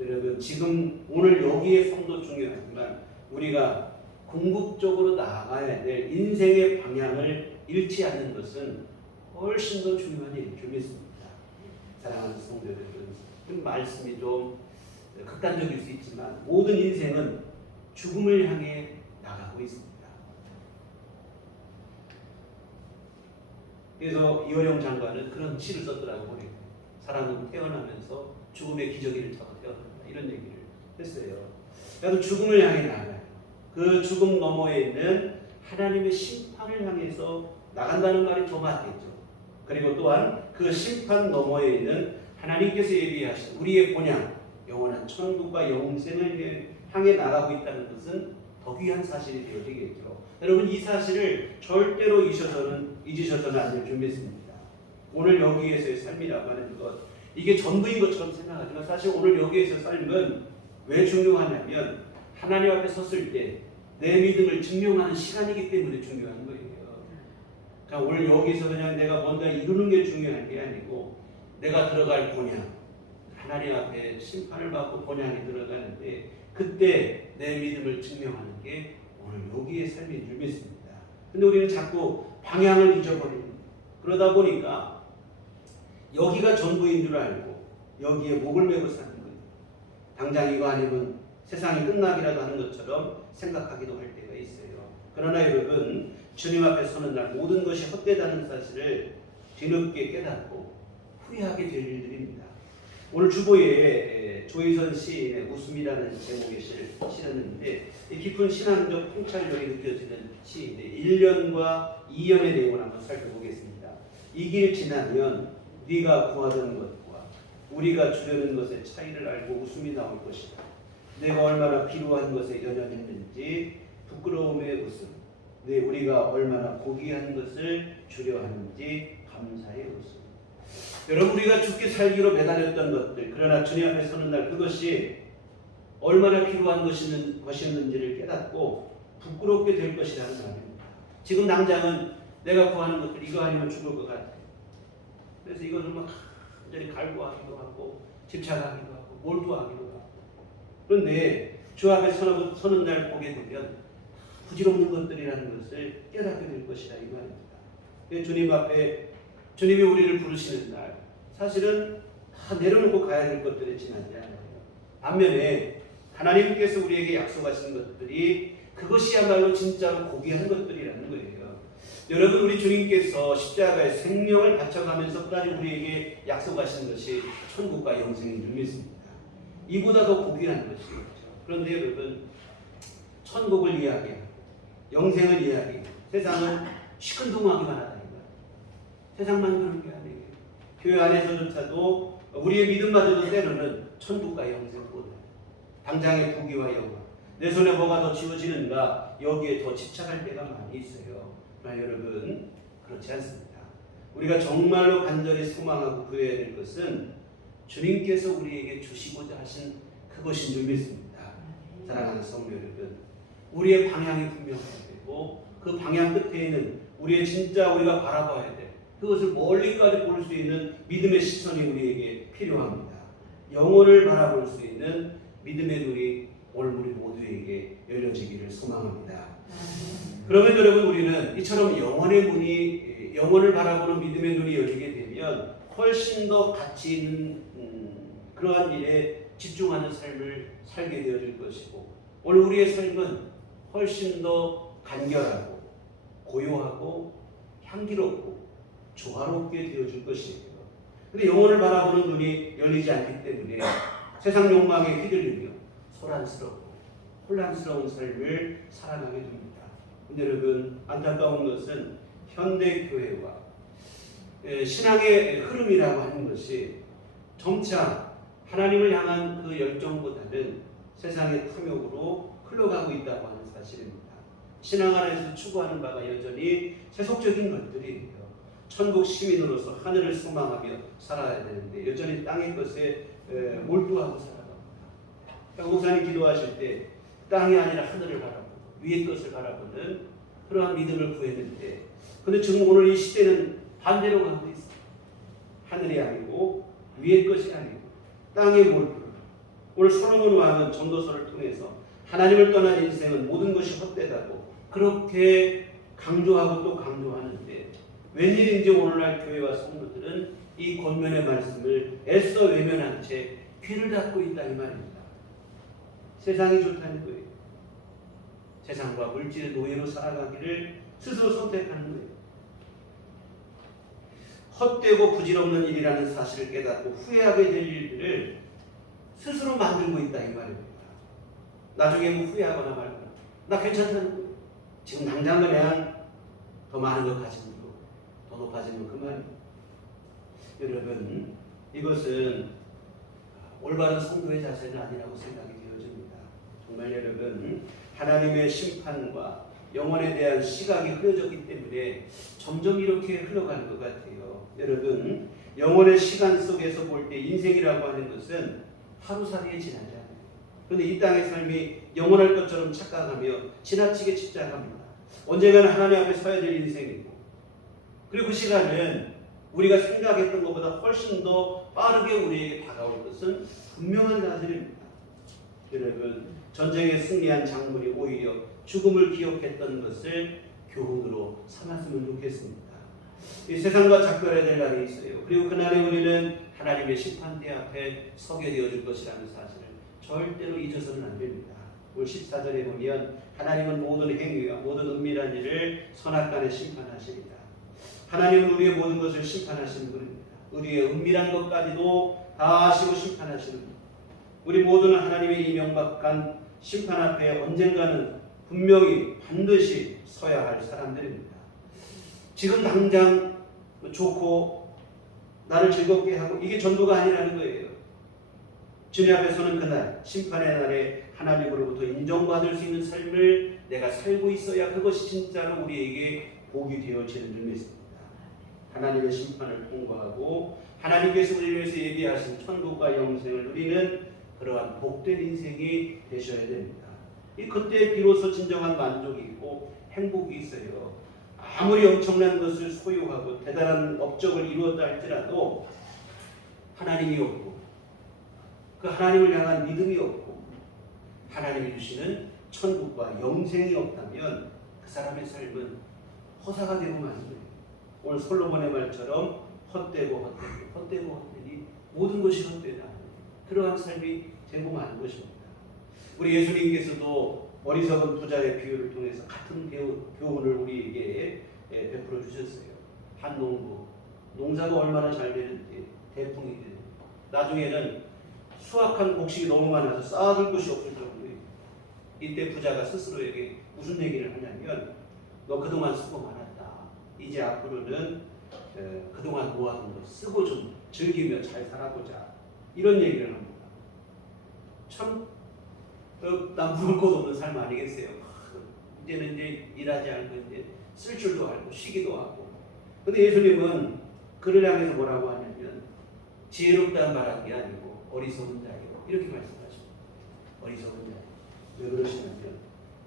여러분 지금 오늘 여기에 성도 중요하지만 우리가 궁극적으로 나아가야 될 인생의 방향을 잃지 않는 것은 훨씬 더 중요한 일인 줄 믿습니다. 사랑하는 성도 여러분, 그 말씀이 좀 극단적일 수 있지만 모든 인생은 죽음을 향해 나가고 있습니다. 그래서 이호영 장관은 그런 시를 썼더라고 보니까 사람은 태어나면서 죽음의 기저귀를 타고 태어난다 이런 얘기를 했어요. 그래서 죽음을 향해 나가요. 그 죽음 너머에 있는 하나님의 심판을 향해서 나간다는 말이 더 맞겠죠. 그리고 또한 그 심판 너머에 있는 하나님께서 예비하신 우리의 본향 영원한 천국과 영생을 향해 나가고 있다는 것은 더 귀한 사실이 되어지겠죠. 여러분 이 사실을 절대로 잊으셔서는 안 될 줄 믿습니다. 오늘 여기에서의 삶이라고 하는 것 이게 전부인 것처럼 생각하지만 사실 오늘 여기에서 삶은 왜 중요하냐면 하나님 앞에 섰을 때 내 믿음을 증명하는 시간이기 때문에 중요한 거예요. 그러니까 오늘 여기서 그냥 내가 뭔가 이루는 게 중요한 게 아니고 내가 들어갈 본향 하나님 앞에 심판을 받고 본향에 들어가는데 그때 내 믿음을 증명하는 게 오늘 여기의 삶인 줄 믿습니다. 근데 우리는 자꾸 방향을 잊어버립니다. 그러다 보니까 여기가 전부인 줄 알고 여기에 목을 메고 사는 거예요. 당장 이거 아니면 세상이 끝나기라도 하는 것처럼 생각하기도 할 때가 있어요. 그러나 여러분 주님 앞에 서는 날 모든 것이 헛되다는 사실을 뒤늦게 깨닫고 후회하게 될 일들입니다. 오늘 주보에 조희선 시인의 웃음이라는 제목의 시를 실었는데 이 깊은 신앙적 통찰력이 느껴지는 시인데 1년과 2년의 내용을 한번 살펴보겠습니다. 이 길 지나면 네가 구하던 것과 우리가 주려는 것의 차이를 알고 웃음이 나올 것이다. 내가 얼마나 필요한 것에 연연했는지 부끄러움의 웃음, 우리가 얼마나 고귀한 것을 주려 하는지 감사의 없습니다. 여러분, 우리가 죽기 살기로 매달렸던 것들, 그러나 주님 앞에 서는 날 그것이 얼마나 필요한 것이었는지를 깨닫고 부끄럽게 될 것이라는 말입니다. 지금 당장은 내가 구하는 것들 이거 아니면 죽을 것 같아요. 그래서 이것을 막 완전히 갈구하기도 하고 집착하기도 하고 몰두하기도 하고, 그런데 주 앞에 서는 날 보게 되면 부질없는 것들이라는 것을 깨닫게 될 것이다 이 말입니다. 주님 앞에 주님이 우리를 부르시는 날 사실은 다 내려놓고 가야 될 것들이 지나지 않아요. 반면에 하나님께서 우리에게 약속하신 것들이 그것이야말로 진짜로 고귀한 것들이라는 거예요. 여러분, 우리 주님께서 십자가에 생명을 바쳐가면서 까지 우리에게 약속하신 것이 천국과 영생인 줄 믿습니다. 이보다 더 고귀한 것이죠. 그런데 여러분, 천국을 이야기하고 영생을 이야기하고 세상은 시큰둥하기만 하다. 세상만 그런 게 아니에요. 교회 안에서조차도 우리의 믿음마저도 때로는 천국과 영생보다 당장의 부귀와 영광, 내 손에 뭐가 더 쥐어지는가 여기에 더 집착할 때가 많이 있어요. 그러나 여러분, 그렇지 않습니다. 우리가 정말로 간절히 소망하고 구해야 될 것은 주님께서 우리에게 주시고자 하신 그것인 줄 믿습니다. 사랑하는 성도 여러분, 우리의 방향이 분명해야 되고 그 방향 끝에는 우리의 진짜 우리가 바라봐야 돼. 그것을 멀리까지 볼 수 있는 믿음의 시선이 우리에게 필요합니다. 영혼을 바라볼 수 있는 믿음의 눈이 오늘 우리 모두에게 열려지기를 소망합니다. 그러면 여러분, 우리는 이처럼 영혼을 바라보는 믿음의 눈이 열리게 되면 훨씬 더 가치 있는 그러한 일에 집중하는 삶을 살게 되어질 것이고, 오늘 우리의 삶은 훨씬 더 간결하고 고요하고 향기롭고 조화롭게 되어질 것이에요. 그런데 영혼을 바라보는 눈이 열리지 않기 때문에 세상 욕망에 휘둘리며 소란스럽고 혼란스러운 삶을 살아가게 됩니다. 근데 여러분, 안타까운 것은 현대 교회와 신앙의 흐름이라고 하는 것이 점차 하나님을 향한 그 열정보다는 세상의 탐욕으로 흘러가고 있다고 하는 사실입니다. 신앙 안에서 추구하는 바가 여전히 세속적인 것들이에요. 천국 시민으로서 하늘을 소망하며 살아야 되는데 여전히 땅의 것에 몰두하고 살아갑니다. 목사님 기도하실 때 땅이 아니라 하늘을 바라보고 위의 것을 바라보는 그러한 믿음을 구했는데, 근데 지금 오늘 이 시대는 반대로 가고 있어요. 하늘이 아니고 위의 것이 아니고 땅에 몰두. 오늘 솔로몬 왕은 전도서를 통해서 하나님을 떠난 인생은 모든 것이 헛되다고 그렇게 강조하고 또 강조하는데, 웬일인지 오늘날 교회와 성도들은 이 권면의 말씀을 애써 외면한 채 귀를 닫고 있다 이 말입니다. 세상이 좋다는 거예요. 세상과 물질의 노예로 살아가기를 스스로 선택하는 거예요. 헛되고 부질없는 일이라는 사실을 깨닫고 후회하게 될 일들을 스스로 만들고 있다 이 말입니다. 나중에 뭐 후회하거나 말거나 나 괜찮다는 거예요. 지금 당장 그냥 더 많은 것 가지고 더 높아지면 그만. 여러분, 이것은 올바른 성도의 자세는 아니라고 생각이 되어집니다. 정말 여러분, 하나님의 심판과 영혼에 대한 시각이 흐려졌기 때문에 점점 이렇게 흘러가는 것 같아요. 여러분, 영혼의 시간 속에서 볼 때 인생이라고 하는 것은 하루살이에 지나지 않아요. 그런데 이 땅의 삶이 영원할 것처럼 착각하며 지나치게 집착합니다. 언젠가는 하나님 앞에 서야 될 인생이고, 그리고 그 시간은 우리가 생각했던 것보다 훨씬 더 빠르게 우리에게 다가올 것은 분명한 사실입니다. 여러분, 전쟁에 승리한 장군이 오히려 죽음을 기억했던 것을 교훈으로 삼았으면 좋겠습니다. 이 세상과 작별해야 될 날이 있어요. 그리고 그날에 우리는 하나님의 심판대 앞에 서게 되어질 것이라는 사실을 절대로 잊어서는 안 됩니다. 오늘 14절에 보면 하나님은 모든 행위와 모든 은밀한 일을 선악간에 심판하십니다. 하나님은 우리의 모든 것을 심판하시는 분입니다. 우리의 은밀한 것까지도 다 아시고 심판하시는 분. 우리 모두는 하나님의 이 명박한 심판 앞에 언젠가는 분명히 반드시 서야 할 사람들입니다. 지금 당장 좋고 나를 즐겁게 하고 이게 전부가 아니라는 거예요. 주님 앞에서는 그날 심판의 날에 하나님으로부터 인정받을 수 있는 삶을 내가 살고 있어야 그것이 진짜로 우리에게 복이 되어지는 줄 믿습니다. 하나님의 심판을 통과하고 하나님께서 우리를 위해서 예비하신 천국과 영생을 누리는 그러한 복된 인생이 되셔야 됩니다. 그때 비로소 진정한 만족이 있고 행복이 있어요. 아무리 엄청난 것을 소유하고 대단한 업적을 이루었다 할지라도 하나님이 없고 그 하나님을 향한 믿음이 없고 하나님이 주시는 천국과 영생이 없다면 그 사람의 삶은 허사가 되고 마는 거예요. 오늘 솔로몬의 말처럼 헛되고 헛되니 모든 것이 헛되다. 그러한 삶이 되고 마는 것입니다. 우리 예수님께서도 어리석은 부자의 비유를 통해서 같은 교훈을 우리에게 베풀어 주셨어요. 한 농부, 농사가 얼마나 잘 되는지 대풍이 되는 나중에는 수확한 곡식이 너무 많아서 쌓아둘 곳이 없을 정도예요. 이때 부자가 스스로에게 무슨 얘기를 하냐면 너 그동안 수고 많았다. 이제 앞으로는 그동안 모아둔 거 쓰고 좀 즐기며 잘 살아보자. 이런 얘기를 합니다. 참 남부를 곳 없는 삶 아니겠어요? 이제는 이제 일하지 않고 이제 쓸 줄도 알고 쉬기도 하고. 근데 예수님은 그를 향해서 뭐라고 하냐면 지혜롭다는 말한 게 아니고 어리석은 자예요. 이렇게 말씀하십니다. 어리석은 자예요. 왜 그러시냐면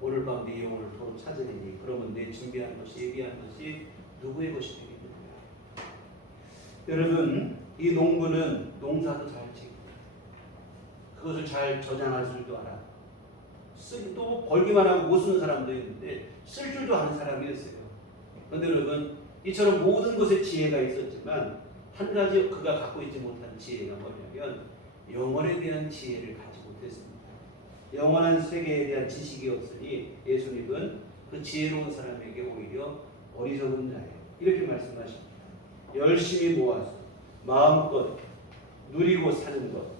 오늘 밤 네 영혼을 도로 찾으리니 그러면 내 준비한 것이 예비한 것이 누구의 것이 되겠느냐. 여러분 이 농부는 농사도 잘 짓고 그것을 잘 저장할 줄도 알아. 또 벌기만 하고 못 쓰는 사람도 있는데 쓸 줄도 아는 사람이었어요. 그런데 여러분 이처럼 모든 것에 지혜가 있었지만 한 가지 그가 갖고 있지 못한 지혜가 뭐냐면 영혼에 대한 지혜를 갖지 못했습니다. 영원한 세계에 대한 지식이 없으니 예수님은 그 지혜로운 사람에게 오히려 어리석은 자예요. 이렇게 말씀하십니다. 열심히 모아서 마음껏 누리고 사는 것.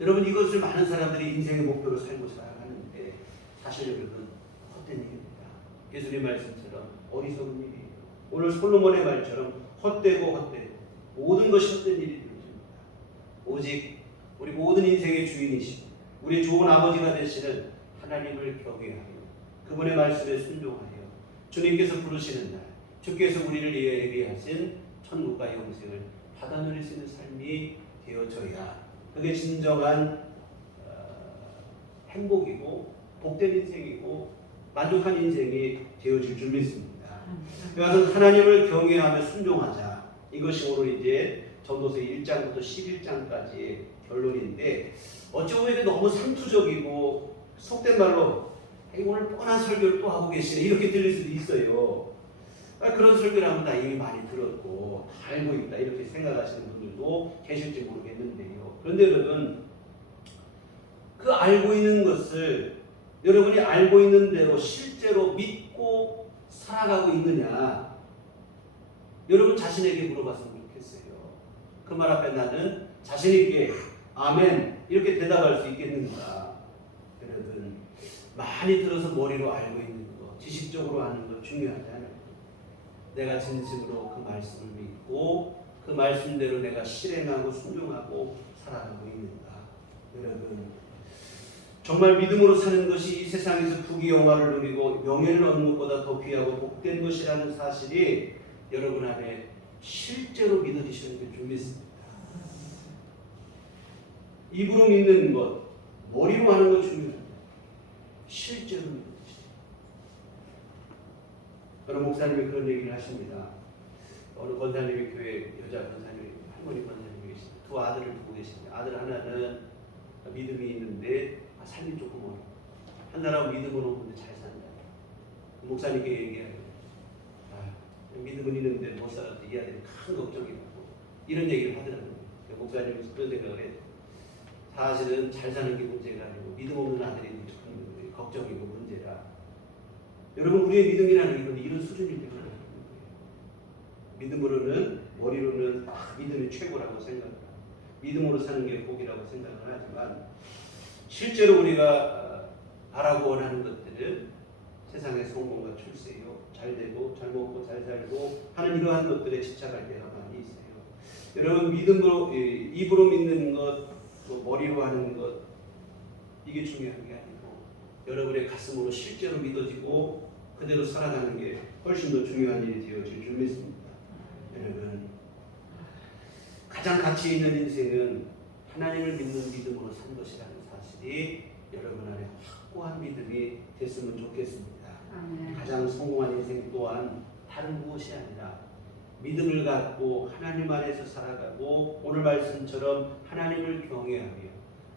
여러분 이것을 많은 사람들이 인생의 목표로 살고 살아가는데 사실 여러분 헛된 일입니다. 예수님 말씀처럼 어리석은 일이에요. 오늘 솔로몬의 말처럼 헛되고 모든 것이 헛된 일이 되어집니다. 오직 우리 모든 인생의 주인이시고 우리 좋은 아버지가 되시는 하나님을 경외하여 그분의 말씀에 순종하여 주님께서 부르시는 날 주께서 우리를 위해 예비하신 천국과 영생을 받아 누릴 수 있는 삶이 되어져야 그게 진정한 행복이고 복된 인생이고 만족한 인생이 되어질 줄 믿습니다. 그래서 하나님을 경외하며 순종하자. 이것이 오늘 이제 전도서 1장부터 11장까지의 결론인데 어찌 보면 이게 너무 상투적이고 속된 말로 오늘 뻔한 설교를 또 하고 계시네 이렇게 들릴 수도 있어요. 그런 설교를 하면 나 이미 많이 들었고 다 알고 있다 이렇게 생각하시는 분들도 계실지 모르겠는데요. 그런데 여러분 그 알고 있는 것을 여러분이 알고 있는 대로 실제로 믿고 살아가고 있느냐 여러분 자신에게 물어봤으면 좋겠어요. 그 말 앞에 나는 자신 있게 아멘 이렇게 대답할 수 있겠는가. 여러분 많이 들어서 머리로 알고 있는 거 지식적으로 아는 거 중요하지 않아요. 내가 진심으로 그 말씀을 믿고 그 말씀대로 내가 실행하고 순종하고 살아가고 있는가. 여러분 정말 믿음으로 사는 것이 이 세상에서 부귀 영화를 누리고 명예를 얻는 것보다 더 귀하고 복된 것이라는 사실이 여러분 안에 실제로 믿어지시는 게 좀 믿습니다. 입으로 믿는 것, 머리로 하는 것 중요합니다. 실제로 믿어지시죠. 여러 목사님이 그런 얘기를 하십니다. 어느 권사님이 교회 여자 권사님이 할머니 권사님이 계십니다. 두 아들을 두고 계십니다. 아들 하나는 믿음이 있는데 삶이 조금 어려워. 한 사람은 믿음은 없는데 잘 산다. 목사님께 얘기해요. 믿음은 있는데 못 살아서 이 아들이 큰 걱정이 있고 이런 얘기를 하더라고요. 목사님은 그런 생각을 해요. 사실은 잘 사는 게 문제가 아니고 믿음 없는 아들이 큰 걱정이고 문제라. 여러분 우리의 믿음이라는 건 이런 수준일 때가 아닙니다. 믿음으로는 머리로는 믿음이 최고라고 생각을 합니다. 믿음으로 사는 게 복이라고 생각을 하지만 실제로 우리가 바라고 원하는 것들은 세상의 성공과 출세요, 잘 되고 잘 먹고 잘 살고 하는 이러한 것들에 집착할 때가 많이 있어요. 여러분 믿음으로 입으로 믿는 것, 또 머리로 하는 것 이게 중요한 게 아니고 여러분의 가슴으로 실제로 믿어지고 그대로 살아가는 게 훨씬 더 중요한 일이 되어질 줄 믿습니다. 여러분, 가장 가치 있는 인생은 하나님을 믿는 믿음으로 산 것이라는 사실이 여러분 안에 확고한 믿음이 됐으면 좋겠습니다. 가장 성공한 인생 또한 다른 무엇이 아니라 믿음을 갖고 하나님 안에서 살아가고 오늘 말씀처럼 하나님을 경외하며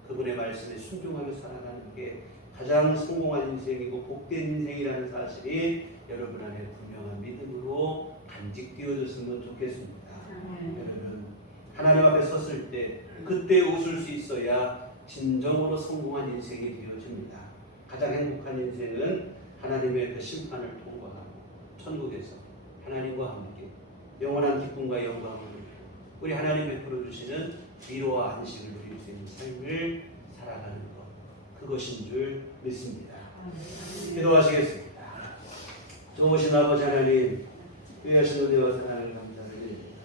그분의 말씀에 순종하며 살아가는 게 가장 성공한 인생이고 복된 인생이라는 사실이 여러분 안에 분명한 믿음으로 간직되어졌으면 좋겠습니다. 여러분, 하나님 앞에 섰을 때 그때 웃을 수 있어야 진정으로 성공한 인생이 되어집니다. 가장 행복한 인생은 하나님의 그 심판을 통과하고 천국에서 하나님과 함께 영원한 기쁨과 영광을 누리고 우리 하나님 베풀어 주시는 위로와 안식을 누릴 수 있는 삶을 살아가는 것, 그것인 줄 믿습니다. 기도하시겠습니다. 좋으신 아버지 하나님, 귀하신 은혜와 사랑을 감사를 드립니다.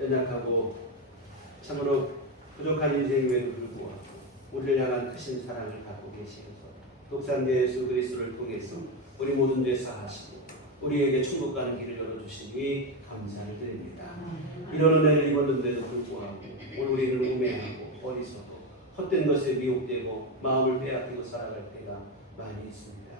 연약하고 참으로 부족한 인생임에도 불구하고 우리를 향한 크신 사랑을 갖고 계시면서 독생자 예수 그리스도를 통해서 우리 모든 죄 사하시고 우리에게 천국 가는 길을 열어주시니 감사를 드립니다. 이런 은혜를 입었는데도 불구하고 오늘 우리를 우매하고 어리석고 헛된 것에 미혹되고 마음을 빼앗기고 살아갈 때가 많이 있습니다.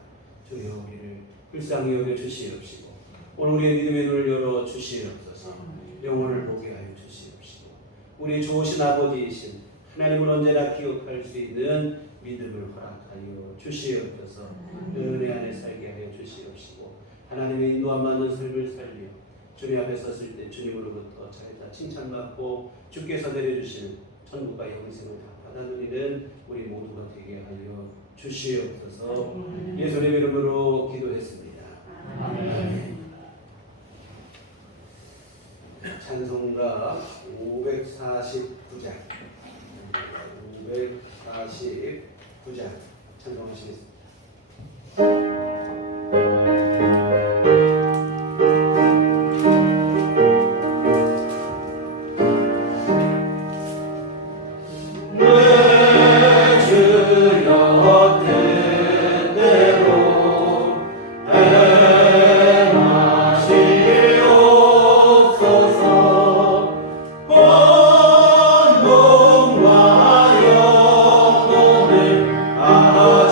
주여 우리를 불쌍히 여겨 주시옵시고 오늘 우리의 믿음의 눈을 열어 주시옵소서. 영혼을 보게 하여 주시옵시고 우리 좋으신 아버지이신 하나님을 언제나 기억할 수 있는 믿음을 허락하여 주시옵소서. 은혜 안에 살게 하여 주시옵시고 하나님의 인도함 받는 삶을 살며 주님 앞에 섰을 때 주님으로부터 잘했다 칭찬받고 주께서 내려주시는 천국과 영생을 다 받아 누리는 우리 모두가 되게 하여 주시옵소서. 예수님의 이름으로 기도했습니다. 아멘. 찬송가 549장 찬송하시겠습니다.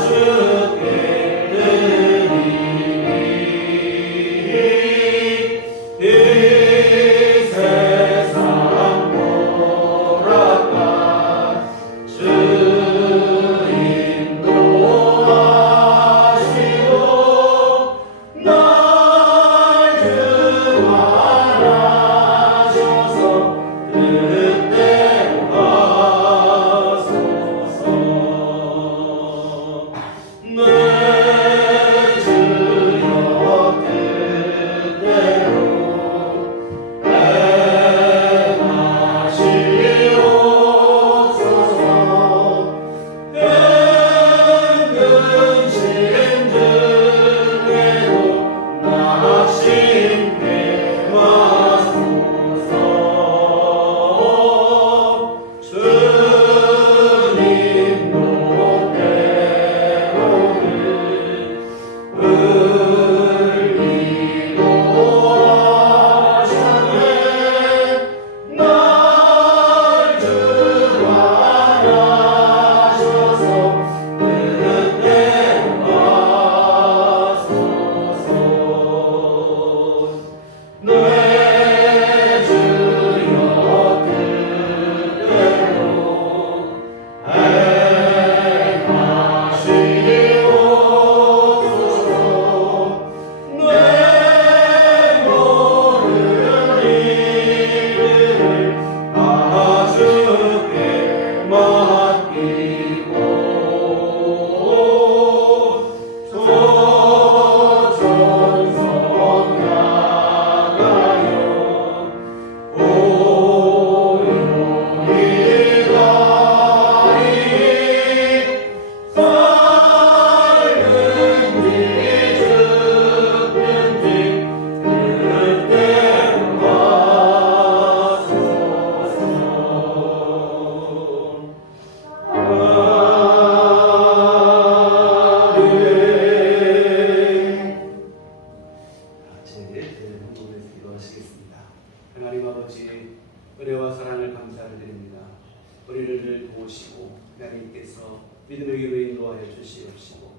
아주 감사를 드립니다. 우리를 도우시고 하나님께서 믿음의 길로 인도하여 주시옵시고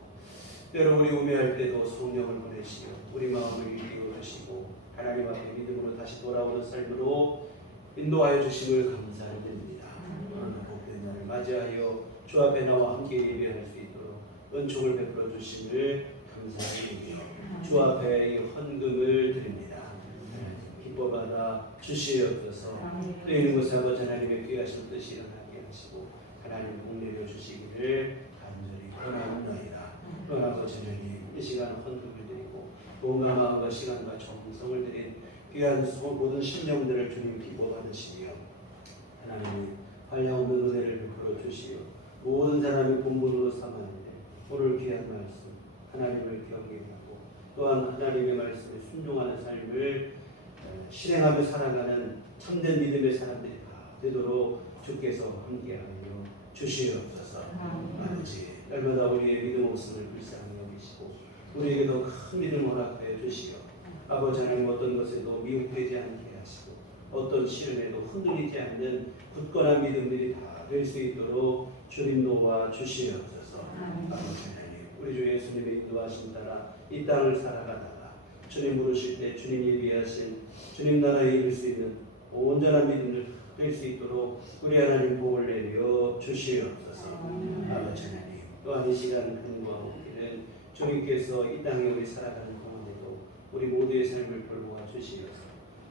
때로 우리 우매할 때도 성령을 보내시어 우리 마음을 이루어 주시고 하나님 앞에 믿음으로 다시 돌아오는 삶으로 인도하여 주심을 감사를 드립니다. 오늘 복된 날을 맞이하여 주 앞에 나와 함께 예배할 수 있도록 은총을 베풀어 주심을 감사드리며 주 앞에 이 헌금을 드립니다. 기뻐받아 주시옵소서. 또 있는 곳에 아버지 하나님의 귀하신 뜻이 일어나게 하시고 하나님 복내려 주시기를 간절히 원하옵나이다. 그러나 아버지 하나님 이 시간 헌금을 드리고 온갖 마음과 시간과 정성을 드린 귀한 모든 신령들을 주님 기뻐받으시며 하나님 한량없는 은혜를 베풀어 주시어 모든 사람이 본분으로 삼았는데 오늘 귀한 말씀 하나님을 경외하고 또한 하나님의 말씀에 순종하는 삶을 실행하며 살아가는 참된 믿음의 사람들이 다 되도록 주께서 함께하여 주시옵소서. 아버지 날마다 우리의 믿음 목숨을 불쌍히 여기시고 우리에게 더 큰 믿음을 허락하여 주시어 아버지 하나님 어떤 것에도 미혹되지 않게 하시고 어떤 시련에도 흔들리지 않는 굳건한 믿음들이 다 될 수 있도록 주님 도와 주시옵소서. 아버지 하나님 우리 주 예수님의 인도하심 따라 이 땅을 살아가다가 주님 부르실 때 주님 예비하신 주님 나라에 이를 수 있는 온전한 믿음을 될 수 있도록 우리 하나님 복을 내려 주시옵소서. 아버지 하나님 또한 이 시간 근거하기는 주님께서 이 땅에 우리 살아가는 동안에도 우리 모두의 삶을 돌보아 주시옵소서.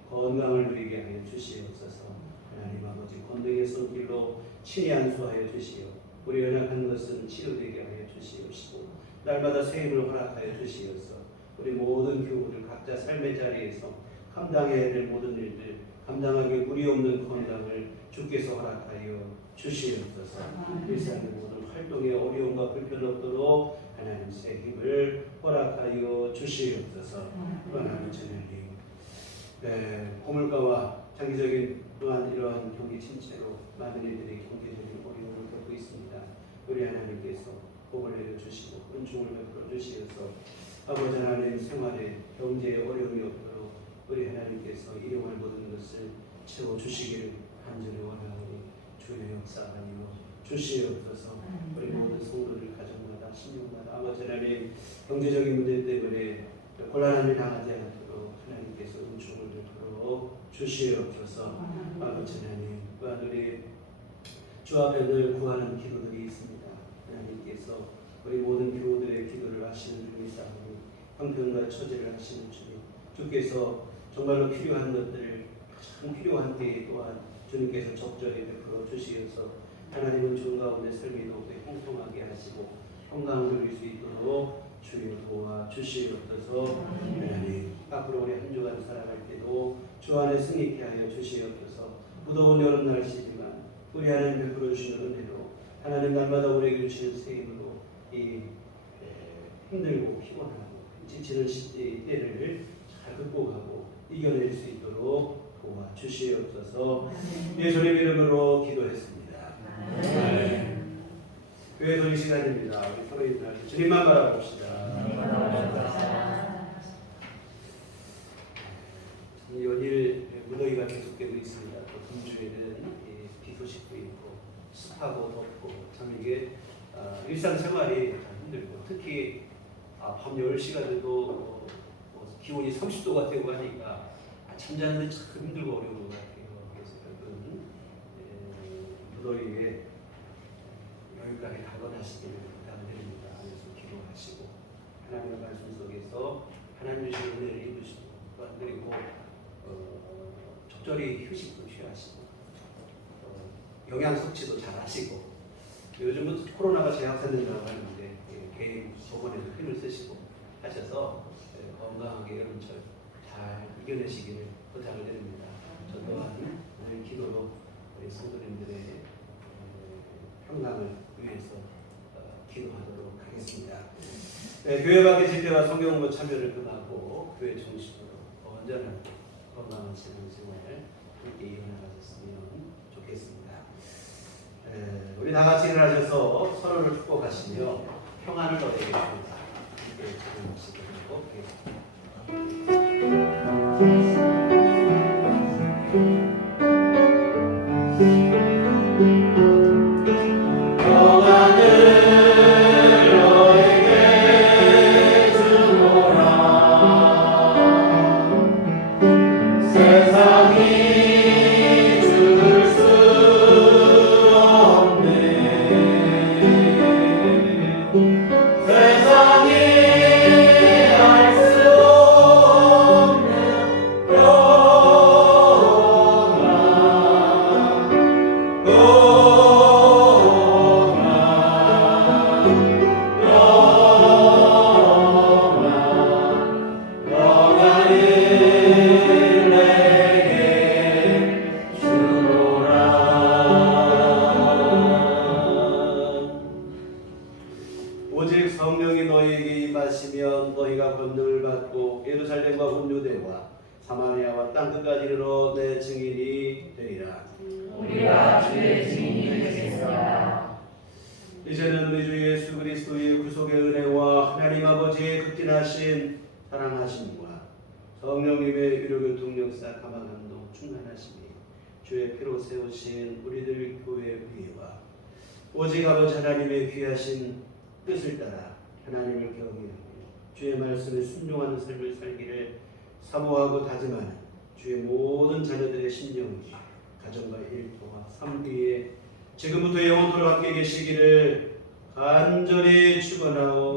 건강을 누리게 하여 주시옵소서. 하나님 아버지 권능의 손길로 친히 안수하여 주시오. 우리 연약한 것은 치료되게 하여 주시옵시고 날마다 새 힘을 허락하여 주시옵소서. 우리 모든 교우들 각자 삶의 자리에서 감당해야 될 모든 일들 감당하기 무리 없는 건강을 주께서 허락하여 주시옵소서. 일상의 모든 활동에 어려움과 불편 없도록 하나님 새 힘을 허락하여 주시옵소서. 하나님 하나님 고물가와 장기적인 또한 이러한 경기 침체로 많은 이들이 경제적인 어려움을 겪고 있습니다. 우리 하나님께서 복을 내려 주시고 은총을 베풀어 주시어서 아버지 하나님 생활에 경제에 어려움이 없도록 우리 하나님께서 일용할 모든 것을 채워 주시기를 간절히 원하오니 주의 역사하여 주시옵소서. 우리 모든 성도들 가정마다 신령마다 아버지 하나님 경제적인 문제 때문에 곤란함을 당하지 않도록 하나님께서 은총을 베풀어 주시옵소서. 아버지 하나님 또한 우리 주 앞에 늘 구하는 기도들이 있습니다. 하나님께서 우리 모든 교우들의 기도를 하시는 분이 있사오니 형편과 처지를 하시는 주님 주께서 정말로 필요한 것들을 가장 필요한 때에 또한 주님께서 적절히 베풀어 주시어서 하나님은 주 가운데 삶이 더욱더 형통하게 하시고 건강을 누릴 수 있도록 주여 도와 주시옵소서. 하나님 앞으로 우리 한 주간 살아갈 때도 주 안에 승리케 하여 주시옵소서. 무더운 여름 날씨지만 우리 하나님 베풀어 주시는 은혜로 하나님 날마다 우리에게 주시는 새 힘으로 이 힘들고 피곤하고 지치는 때를 잘 극복하고 이겨낼 수 있도록 도와주시옵소서. 예수님 이름으로 기도했습니다. 교회 소리 시간입니다. 우리 서로 인사하시 주님만 바라봅시다. 연일 무더위가 계속되고 있습니다. 또 금주에는 비 소식도 있고 습하고 덥고 참 이게 일상생활이 참 힘들고 특히 밤 10시가 돼도 기온이 30도가 되고 하니까 잠자는데 참 힘들고 어려운 것 같아요. 그래서 여러분 무더위에 여기까지 각오하시기를 부탁드립니다. 그래서 기도하시고 하나님의 말씀 속에서 하나님 주신 은혜를 입으시고 또한 그리고 적절히 휴식도 취하시고 영양 섭취도 잘 하시고 요즘은 코로나가 재확산된다고 하는데 개인 보건에도 힘을 쓰시고 하셔서 건강하게 여름철 잘 이겨내시기를 부탁을 드립니다. 저 또한 오늘 기도로 우리 성도님들의 평강을 위해서 기도하도록 하겠습니다. 교회 밖의 집회와 성경 공부 참여를 금하고 교회 중심으로 온전한 건강한 신앙생활 함께 이어나가셨으면 좋겠습니다. 우리 다 같이 일어나셔서 서로를 축복하시며 평안을 얻으겠습니다. 함께 기도하시도록 하겠습니다. 평안을 너에게 주노라. 세상이 줄 수 없네. 세상이 알 수 없는 오직 성령이 너희에게 임하시면 너희가 권능을 받고 예루살렘과 온 유대와 사마리아와 땅끝까지 이르러 내 증인이 되리라. 우리가 주의 증인이 되겠습니다. 이제는 우리 주 예수 그리스도의 구속의 은혜와 하나님 아버지의 극진하신 사랑하심과 성령님의 유료교통 역사 가망함도 충만하시니 주의 피로 세우신 우리들 교회 위에와 오직 아버지 하나님의 귀하신 뜻을 따라 하나님을 경외하며 주의 말씀에 순종하는 삶을 살기를 사모하고 다짐하는 주의 모든 자녀들의 심령이 가정과 일터와 삶 위에 지금부터 영원토록 함께 계시기를 간절히 축원하오.